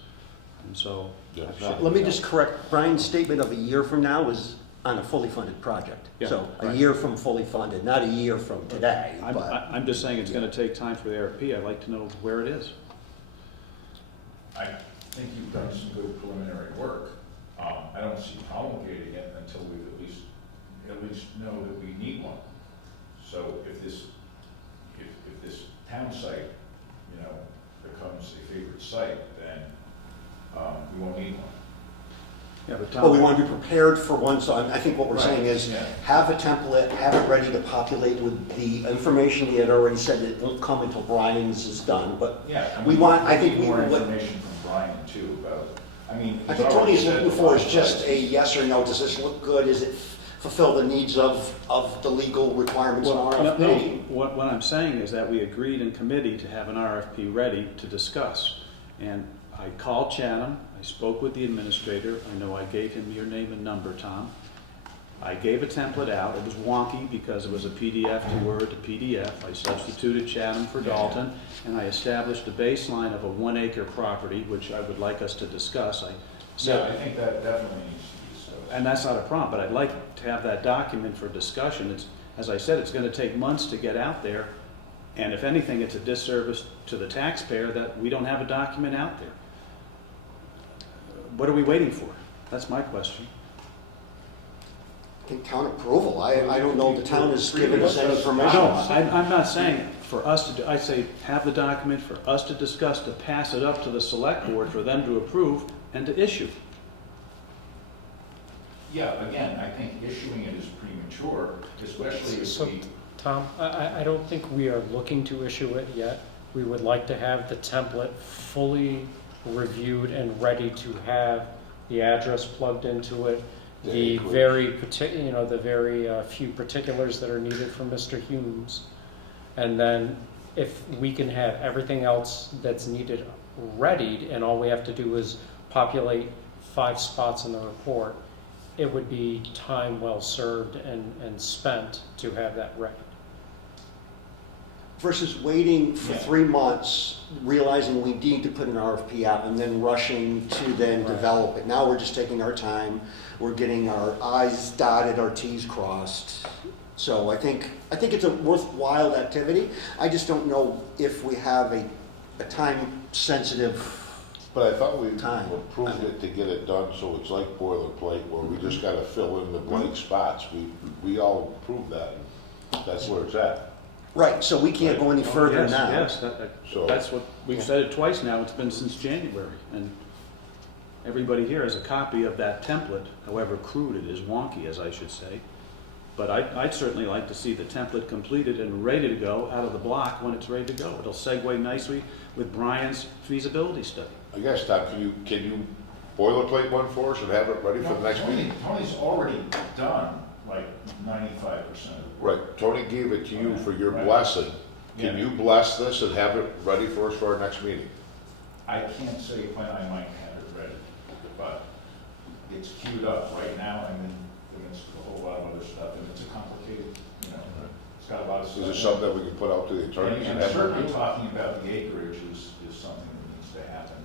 And so, Yeah. Let me just correct, Brian's statement of a year from now is on a fully funded project. Yeah, So a right. year from fully funded, not a year from today, but. I'm just saying it's gonna take time for the RFP. I'd like to know where it is. I think you've done some good preliminary work. I don't see promulgating it until we at least know that we need one. So if this town site, you know, becomes a favorite site, then we won't need one. Yeah, but Well, we Tom, want to be prepared for one, so I think what we're Right, saying is, yeah. have a template, have it ready to populate with the information he had already said it won't come until Brian's is done, but Yeah. we want, I think need we, more what information from Brian too about, I mean. I he's think already Tony is said looking a for lot is of just a sites. yes or no, does this look good, is it fulfill the needs of the legal requirements in well, RFP? no, what I'm saying is that we agreed in committee to have an RFP ready to discuss. And I called Chatham, I spoke with the administrator, I know I gave him your name and number, Tom. I gave a template out, it was wonky because it was a PDF to Word to PDF. I substituted Chatham for Dalton, and I established a baseline of a 1 acre property, which I would like us to discuss. I Yeah, said, I think that definitely needs to be discussed. and that's not a problem, but I'd like to have that document for discussion. It's, as I said, it's gonna take months to get out there, and if anything, it's a disservice to the taxpayer that we don't have a document out there. What are we waiting for? That's my question. I think town approval, I don't know if the town has given us any information. No, I'm not saying for us to do, I say have the document for us to discuss, to pass it up to the select board for them to approve and to issue. Yeah, again, I think issuing it is premature, especially if So, we, Tom, I don't think we are looking to issue it yet. We would like to have the template fully reviewed and ready to have the address plugged into it, the very the very few particulars that are needed from Mr. Humes. And then if we can have everything else that's needed readied and all we have to do is populate 5 spots in the report, it would be time well served and spent to have that ready. Versus waiting for Yeah. 3 months, realizing we need to put an RFP out, and then rushing to then Right. develop it. Now we're just taking our time, we're getting our I's dotted, our T's crossed. So I think it's a worthwhile activity. I just don't know if we have a time-sensitive, But I thought we Time. approved it to get it done, so it's like boilerplate, where we just gotta fill in the blank spots. We all approved that, and that's where it's at. right, so we can't go any further Yes, now. yes, So- that's what, we've said it twice now, it's been since January. And everybody here has a copy of that template, however crude it is, wonky as I should say. But I'd certainly like to see the template completed and ready to go out of the block when it's ready to go. It'll segue nicely with Brian's feasibility study. I guess, Tom, can you boilerplate one for us and have it ready for the next meeting? Tony's already done like 95% of it. Right, Tony gave it to you for your Right. blessing. Can Yeah. you bless this and have it ready for us for our next meeting? I can't say when I might have it ready, but it's queued up right now. I'm in against a whole lot of other stuff, and it's a complicated, you know, it's got a lot of Is stuff. this something that we can put out to the attorneys and And have certainly it? talking about the acreage is something that needs to happen,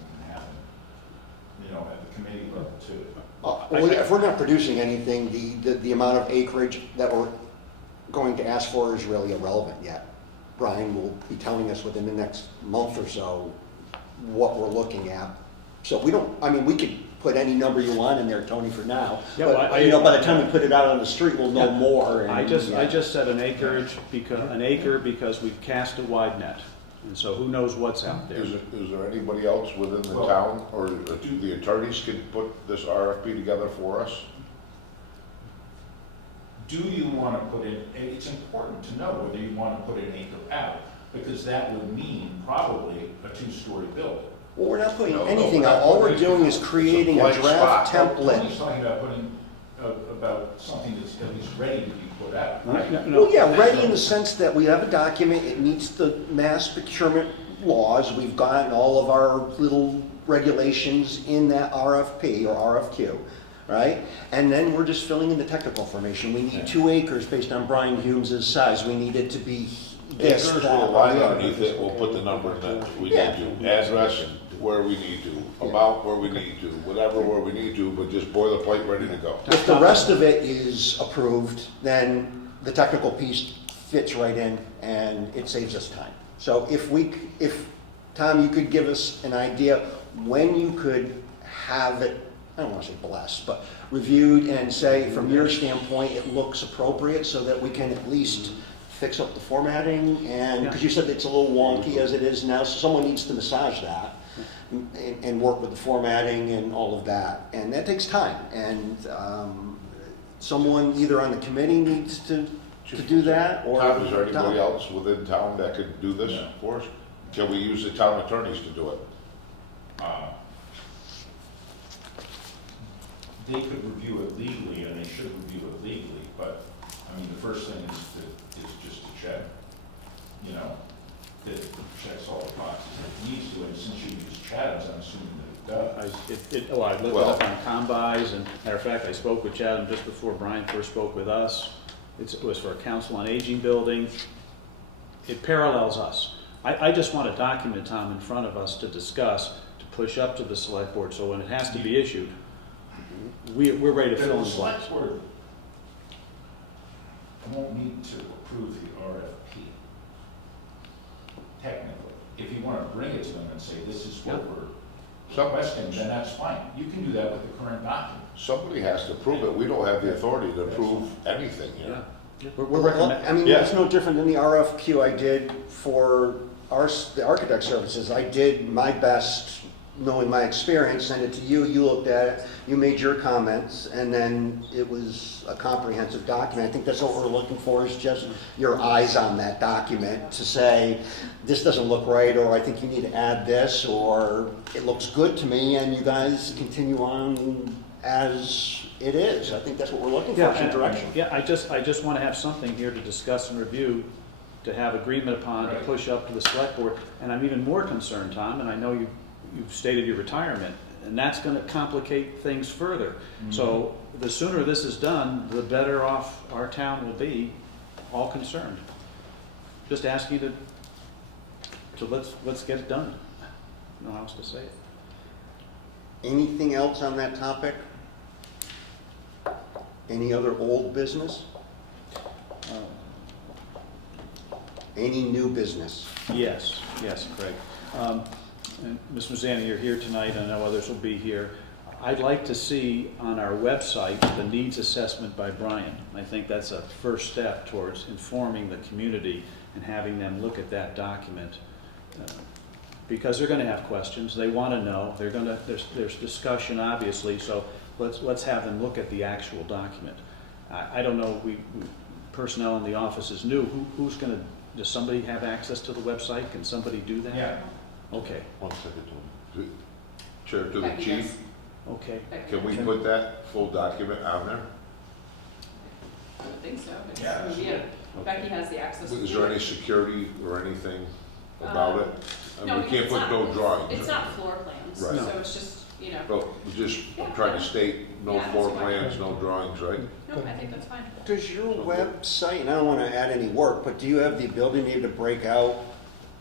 you know, at the committee level too. Well, if we're not producing anything, the amount of acreage that we're going to ask for is really irrelevant yet. Brian will be telling us within the next month or so what we're looking at. So we don't, I mean, we could put any number you want in there, Tony, for now. Yeah, But, well, you know, by the time we put it out on the street, we'll know more. and- I yeah. just said an acre because we've cast a wide net. And so who knows what's out there. Is there anybody else within the Well, town, or the attorneys can put this RFP together for us? Do you want to put in, and it's important to know whether you want to put an acre out, because that would mean probably a 2-story building. Well, we're not putting No, anything we're out. not All we're putting- doing is creating a blank draft spot. template. Tony's talking about putting, about something that's at least ready to be put out. Well, yeah, ready in the sense that we have a document, it meets the mass procurement laws, we've got all of our little regulations in that RFP or RFQ, right? And then we're just filling in the technical information. We need 2 acres based on Brian Humes' size, we need it to be this, Acres, that, we'll or line the other. underneath it, we'll put the number that we Yeah. need to, address where we need to, amount where we need to, whatever where we need to, but just boilerplate ready to go. If the rest of it is approved, then the technical piece fits right in and it saves us time. So if, Tom, you could give us an idea when you could have it, I don't want to say blessed, but reviewed and say, from your standpoint, it looks appropriate so that we can at least fix up the formatting and, because you said it's a little wonky as it is now, so someone needs to massage that and work with the formatting and all of that. And that takes time. And someone either on the committee needs to do that or. Tom, is there Tom. anybody else within town that could do this No. for us? Can we use the town attorneys to do it? They could review it legally, and they should review it legally, but, I mean, the first thing is just to check, you know, that it checks all the boxes that it needs to, and since you use Chatham's, I'm assuming that it does. I looked it up on combis, and matter of fact, I spoke with Chatham just before Brian first spoke with us. It was for a council on aging building. It parallels us. I just want a document, Tom, in front of us to discuss, to push up to the select board, so when it has to be issued, we're ready to fill in The the blanks. select board won't need to approve the RFP, technically. If you want to bring it to them and say, this is what we're requesting, then that's fine. You can do that with the current document. Somebody has to approve it. We don't have the authority to approve anything here. We're Well, recommending. I mean, Yeah. it's no different than the RFQ I did for the architect services. I did my best, knowing my experience, sent it to you, you looked at it, you made your comments, and then it was a comprehensive document. I think that's what we're looking for, is just your eyes on that document to say, this doesn't look right, or I think you need to add this, or it looks good to me, and you guys continue on as it is. I think that's what we're looking for, some direction. Yeah, I just want to have something here to discuss and review, to have agreement upon, to Right. push up to the select board. And I'm even more concerned, Tom, and I know you've stated your retirement, and that's going to complicate things further. So the sooner this is done, the better off our town will be, all concerned. Just ask you to let's get it done. No how else to say it. Anything else on that topic? Any other old business? Any new business? Yes, Craig. And Ms. Mazzani, you're here tonight, I know others will be here. I'd like to see on our website the needs assessment by Brian. I think that's a first step towards informing the community and having them look at that document. Because they're gonna have questions, they wanna know, there's discussion obviously, so let's have them look at the actual document. I don't know, personnel in the office is new, who's gonna, does somebody have access to the website? Can somebody do that? Yeah. Okay, One second, Tom. Chair to the Becky chief, does. okay. can we put that full document on there? I don't think so. It's- Yeah, absolutely. Becky has the access. Is there any security or anything about it? I mean, No, we can't it's put not- no drawings. It's not floor plans, Right. so it's just, you know, But we just trying to state no Yeah, floor that's fine. plans, no drawings, right? no, I think that's fine. Does your website, and I don't want to add any work, but do you have the ability to break out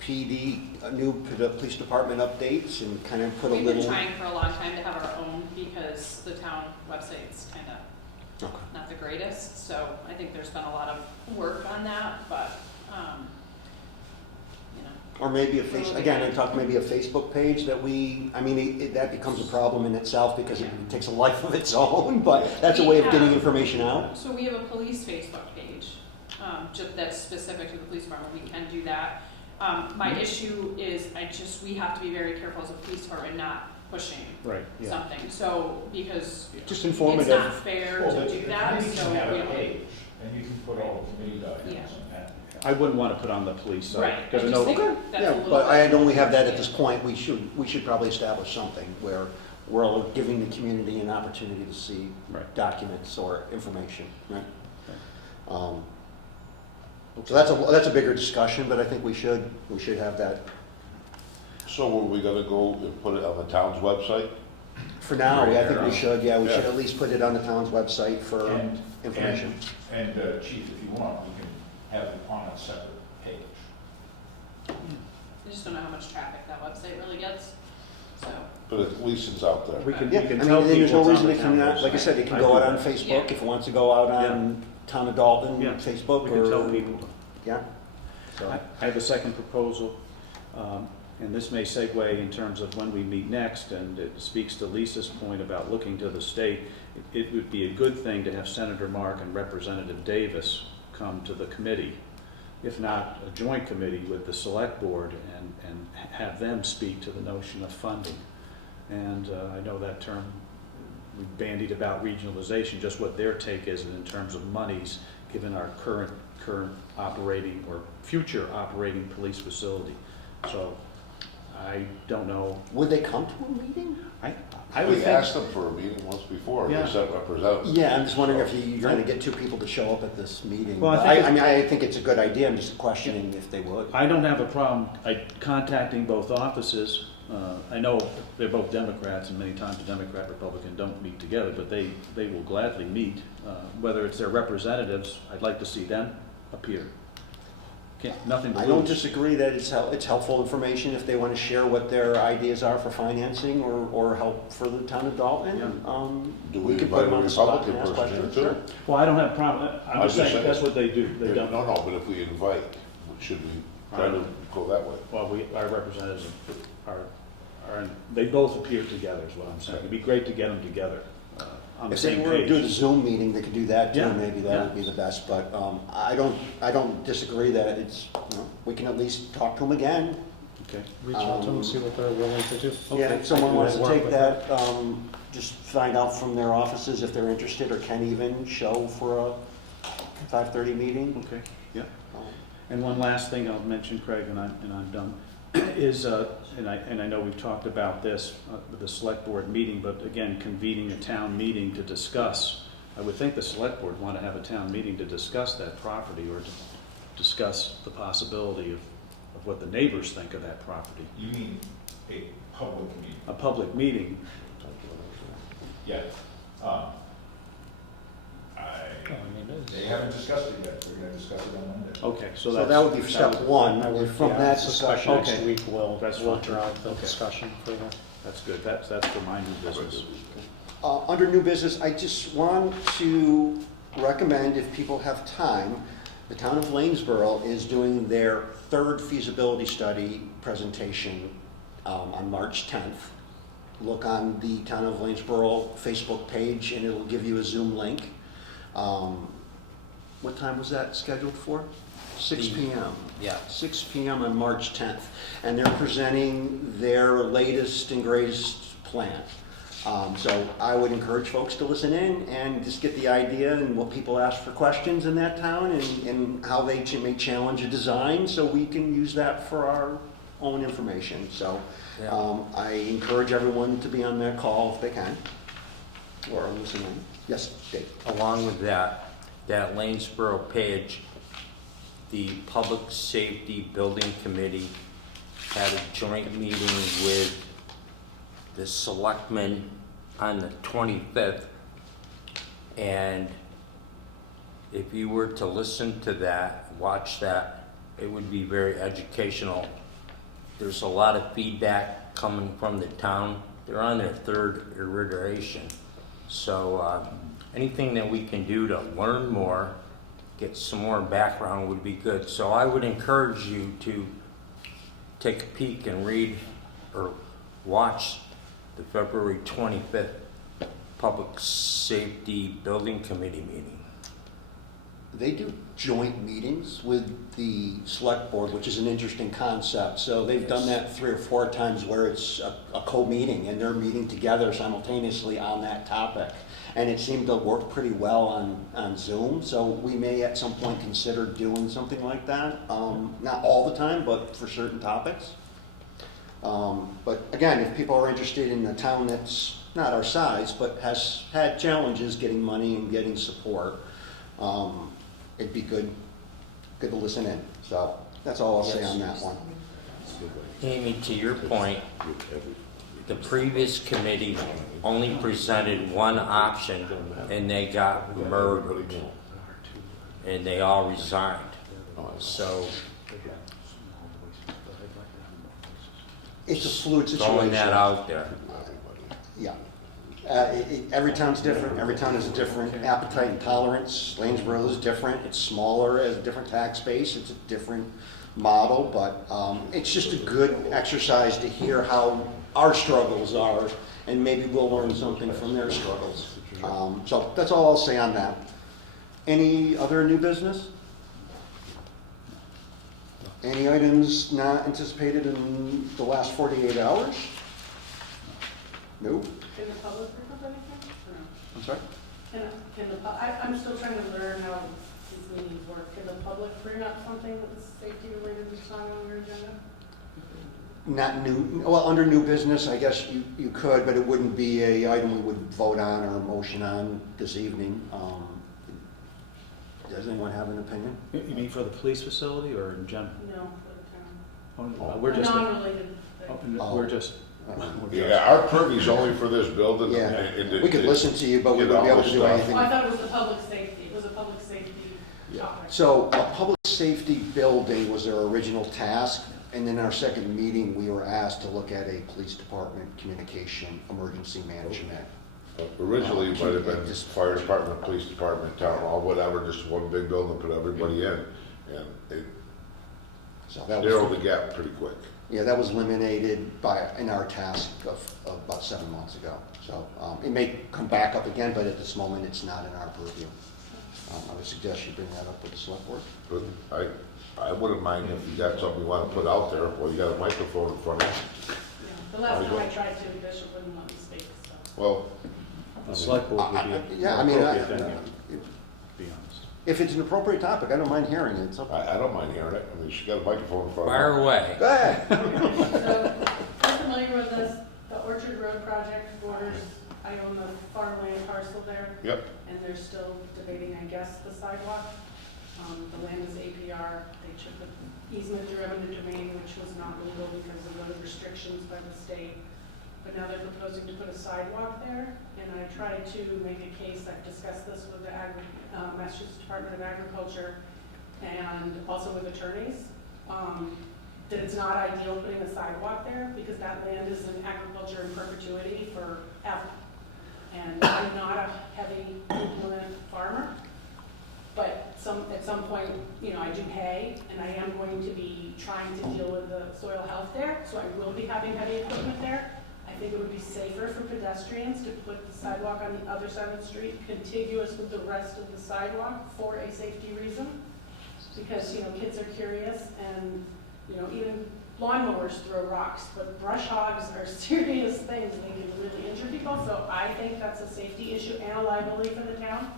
PD, new police department updates and kind of put a We've been little? trying for a long time to have our own because the town website's kind of Okay. not the greatest, so I think there's been a lot of work on that, but, you know. Or maybe again, I talked maybe a Facebook page that that becomes a problem in itself because it takes a life of its own, but that's a way of getting information out. So we have a police Facebook page, just that's specific to the police department, we can do that. My issue is, we have to be very careful as a police department not pushing Right, yeah. something, so, because Just it's informative. not fair Well, to the do that, committee so, can have you a know. page, and you can put all the committee documents on that. I wouldn't want to put on the police side. Right, Because I I know, just think that's a Yeah, little. but I bit- don't we have that at this point. We should probably establish something where we're all giving the community an opportunity to see Right. documents or information, right? So that's a bigger discussion, but I think we should have that. So were we gonna go and put it on the town's website? For now, Right I think we there. should, yeah, we should Yeah. at least put it on the town's website for And- information. And Chief, if you want, we can have it on a separate page. I just don't know how much traffic that website really gets, so. But at least it's out there. We can, Yeah, we I can mean, tell there's people no it's on reason the it town cannot, like I website. said, it can I go do out on that. Facebook Yeah. if it wants to go out on Town of Dalton Yeah. Facebook We can tell or, people. yeah. So, I have a second proposal, and this may segue in terms of when we meet next, and it speaks to Lisa's point about looking to the state. It would be a good thing to have Senator Mark and Representative Davis come to the committee, if not a joint committee with the select board, and have them speak to the notion of funding. And I know that term, we bandied about regionalization, just what their take is in terms of monies, given our current operating or future operating police facility. So I don't know. would they come to a meeting? I would We think, asked them for a meeting once before, Yeah. they sent representatives. Yeah, I'm just wondering if you're gonna get two people to show up at this meeting. Well, I But think I mean, I think it's a good idea, I'm just questioning if they would. I don't have a problem contacting both offices. I know they're both Democrats, and many times the Democrat, Republican don't meet together, but they will gladly meet. Whether it's their representatives, I'd like to see them appear. Nothing to I lose. don't disagree that it's helpful information if they want to share what their ideas are for financing or help for the town of Dalton. Do we could put them invite a on the spot Republican and ask person in questions, too? sure. Well, I don't have a problem. I'm I'm just just saying, saying. that's what they do. They don't. No, but if we invite, should we try to go that way? Well, our representatives they both appear together is what I'm saying. It'd be great to get them together on the If they same were to do the page. Zoom meeting, they could do that too, Yeah, maybe that would be the best, but I don't disagree that it's, we can at least talk to them again. Okay. Reach out to them, see what they're willing to do. Yeah, if someone wants to Work take with that, just find out from their offices if they're interested or can even show for a 5:30 meeting. Okay, yeah. Um, And one last thing I'll mention, Craig, and I'm done, is, and I know we've talked about this with the select board meeting, but again, convening a town meeting to discuss. I would think the select board want to have a town meeting to discuss that property or to discuss the possibility of what the neighbors think of that property. You mean a public meeting? A public meeting, Yeah. I mean, it They is. haven't discussed it yet, we're gonna discuss it on Monday. okay, so So that's. that would be step one, I would- from yeah, that I suspect discussion. Next Okay. week, we'll That's fine. drive the Okay. discussion further. That's good, that's for my new business. Under new business, I just want to recommend, if people have time, the town of Lanesboro is doing their third feasibility study presentation on March 10th. Look on the town of Lanesboro Facebook page and it'll give you a Zoom link. What time was that scheduled for? 6 p.m. Yeah. 6 p.m. on March 10th. And they're presenting their latest and greatest plan. So I would encourage folks to listen in and just get the idea and what people ask for questions in that town and how they may challenge a design so we can use that for our own information. So Yeah. I encourage everyone to be on that call if they can, or listen in. Yes, Dave? Along with that Lanesboro page, the Public Safety Building Committee had a joint meeting with the selectmen on the 25th. And if you were to listen to that, watch that, it would be very educational. There's a lot of feedback coming from the town. They're on their third iteration. So anything that we can do to learn more, get some more background would be good. So I would encourage you to take a peek and read or watch the February 25th Public Safety Building Committee meeting. They do joint meetings with the select board, which is an interesting concept. So they've done that 3 or 4 times where it's a co-meeting and they're meeting together simultaneously on that topic. And it seemed to work pretty well on Zoom. So we may at some point consider doing something like that. Not all the time, but for certain topics. But again, if people are interested in a town that's not our size, but has had challenges getting money and getting support, it'd be good to listen in. So that's all I'll say on that one. Amy, to your point, the previous committee only presented one option and they got murdered. And they all resigned. So, It's a fluid situation. throwing that out there. Yeah. Every town's different. Every town has a different appetite and tolerance. Lanesboro is different. It's smaller, has a different tax base. It's a different model, but it's just a good exercise to hear how our struggles are, and maybe we'll learn something from their struggles. So that's all I'll say on that. Any other new business? Any items not anticipated in the last 48 hours? Nope. Can the public bring up anything? Or no? I'm sorry? I'm still trying to learn how these meetings work. Can the public bring up something that's safety related that's not on your agenda? Not new, well, under new business, I guess you could, but it wouldn't be a item we would vote on or motion on this evening. Does anyone have an opinion? You mean for the police facility or in general? No, for the town. We're A just, non-related thing. we're just, Yeah, our purview's only for this building. Yeah, and we could listen to you, but we wouldn't be able to do Oh, anything. I thought it was the public safety. It was a public safety topic. So a public safety building was our original task, and in our second meeting, we were asked to look at a police department communication emergency management. Originally, it might have been just fire department, police department, town hall, whatever, just one big building, put everybody in. And it So that narrowed was, the gap pretty quick. yeah, that was eliminated in our task of about 7 months ago. So it may come back up again, but at this moment, it's not in our purview. I would suggest you bring that up with the select board. But I wouldn't mind if you got something you want to put out there, well, you got a microphone in front of you. Yeah. The last time I tried to, Bishop wouldn't let me speak, so. Well, the select board would be Yeah, I more mean, appropriate venue, to be honest. if it's an appropriate topic, I don't mind hearing it. It's up. I don't mind hearing it. I mean, she got a microphone in front of her. Fire away. Go ahead. So, I'm familiar with this, the Orchard Road project borders, I own the farmland parcel there, Yep. and they're still debating, I guess, the sidewalk. The land is APR, they took the easement through eminent domain, which was not legal because of the restrictions by the state. But now they're proposing to put a sidewalk there, and I tried to make a case, I've discussed this with the Massachusetts Department of Agriculture and also with attorneys, that it's not ideal putting a sidewalk there because that land is in agriculture in perpetuity forever. And I'm not a heavy implement farmer, but at some point, I do hay, and I am going to be trying to deal with the soil health there, so I will be having heavy equipment there. I think it would be safer for pedestrians to put the sidewalk on the other side of the street, contiguous with the rest of the sidewalk for a safety reason. Because, kids are curious, and, even lawnmowers throw rocks, but brush hogs are serious things, and they can really injure people. So I think that's a safety issue and a liability for the town.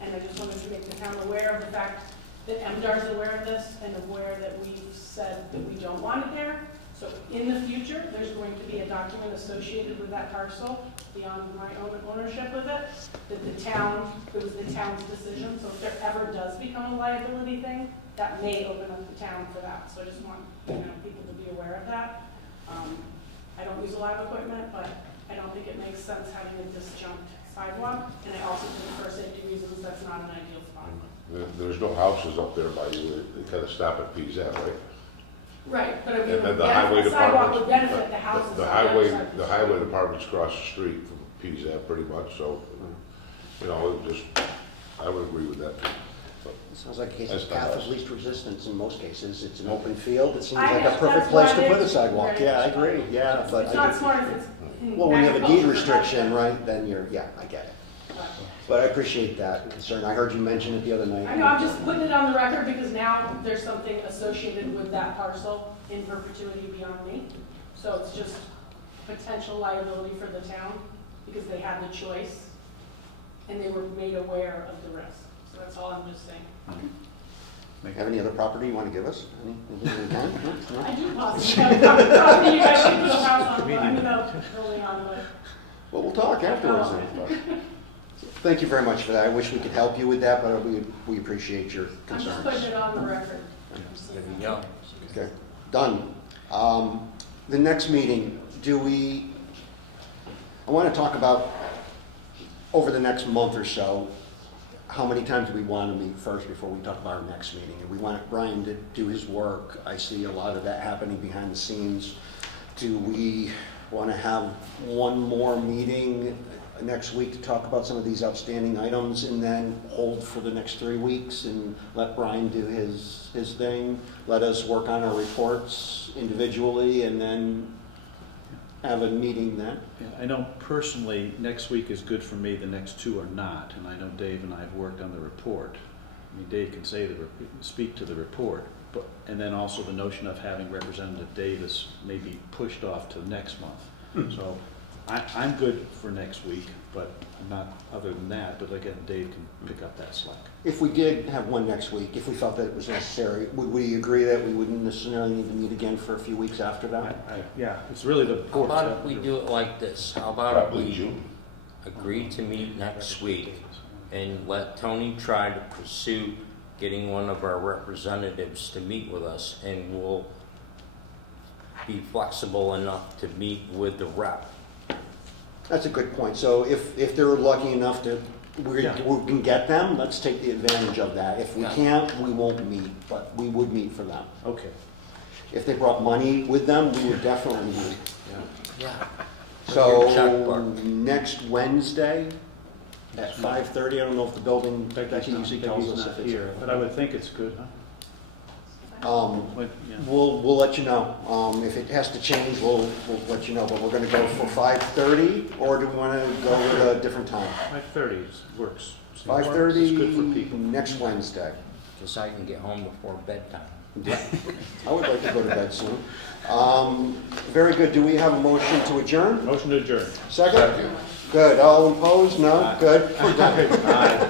And I just wanted to make the town aware of the fact that MDR is aware of this and aware that we've said that we don't want it there. So in the future, there's going to be a document associated with that parcel beyond my own ownership of it, that it was the town's decision. So if there ever does become a liability thing, that may open up the town for that. So I just want people to be aware of that. I don't use a lot of equipment, but I don't think it makes sense having a disjunct sidewalk. And I also think for safety reasons, that's not an ideal spot. There's no houses up there by you. They kind of stop at PSFAC, right? Right, but I mean, And then the highway the sidewalk would department, benefit the houses. the on other highway, side of the street. highway department's across the street from PSFAC pretty much, so, I would agree with that. Sounds like a case That's of the path house. of least resistance in most cases. It's an open field. It seems I like know, a perfect that's place why to put a they- sidewalk. right. Yeah, I agree. Yeah, but It's not smart if it's in well, when you have a deed agriculture, restriction, but- right, then I get it. But I appreciate that concern. I heard you mention it the other night. I know, I'm just putting it on the record because now there's something associated with that parcel in perpetuity beyond me. So it's just potential liability for the town because they had the choice and they were made aware of the risk. So that's all I'm just saying. Have any other property you want to give us? Anything we can? No? I do possibly have a property you guys can put a house on, but I'm without building on, but. Well, we'll talk afterwards then. Thank you very much for that. I wish we could help you with that, but we appreciate your I'm just concerns. putting it on the record. There we go. Okay, done. The next meeting, I want to talk about, over the next month or so, how many times do we want to meet first before we talk about our next meeting? And we want Brian to do his work. I see a lot of that happening behind the scenes. Do we want to have one more meeting next week to talk about some of these outstanding items and then hold for the next 3 weeks and let Brian do his thing? Let us work on our reports individually and then have a meeting then? Yeah, I know personally, next week is good for me, the next two are not, and I know Dave and I have worked on the report. I mean, Dave can speak to the report, but, and then also the notion of having Representative Davis maybe pushed off to next month. So I'm good for next week, but I'm not, other than that, but again, Dave can pick up that slack. If we did have one next week, if we felt that it was necessary, would we agree that we wouldn't necessarily need to meet again for a few weeks after that? Yeah, it's really the How reports. about if we do it like this? How about if Probably we June. agree to meet next week and let Tony try to pursue getting one of our representatives to meet with us, and we'll be flexible enough to meet with the rep. That's a good point. So if they're lucky enough to, we Yeah. can get them, let's take the advantage of that. If we Yeah. can't, we won't meet, but we would meet for them. Okay. If they brought money with them, we would definitely meet. Yeah. So Your checkbook. next Wednesday at 5:30, I don't know if the building, Becky usually tells us if it's. here, but I would think it's good, huh? But, yeah. We'll let you know. If it has to change, we'll let you know, but we're gonna go for 5:30, or do we wanna go with a different time? 5:30 works. 5:30 It's good for people. next Wednesday. Because I can get home before bedtime. I would like to go to bed soon. Very good. Do we have a motion to adjourn? Motion to adjourn. Second? Good. All opposed? No? Good. We're done.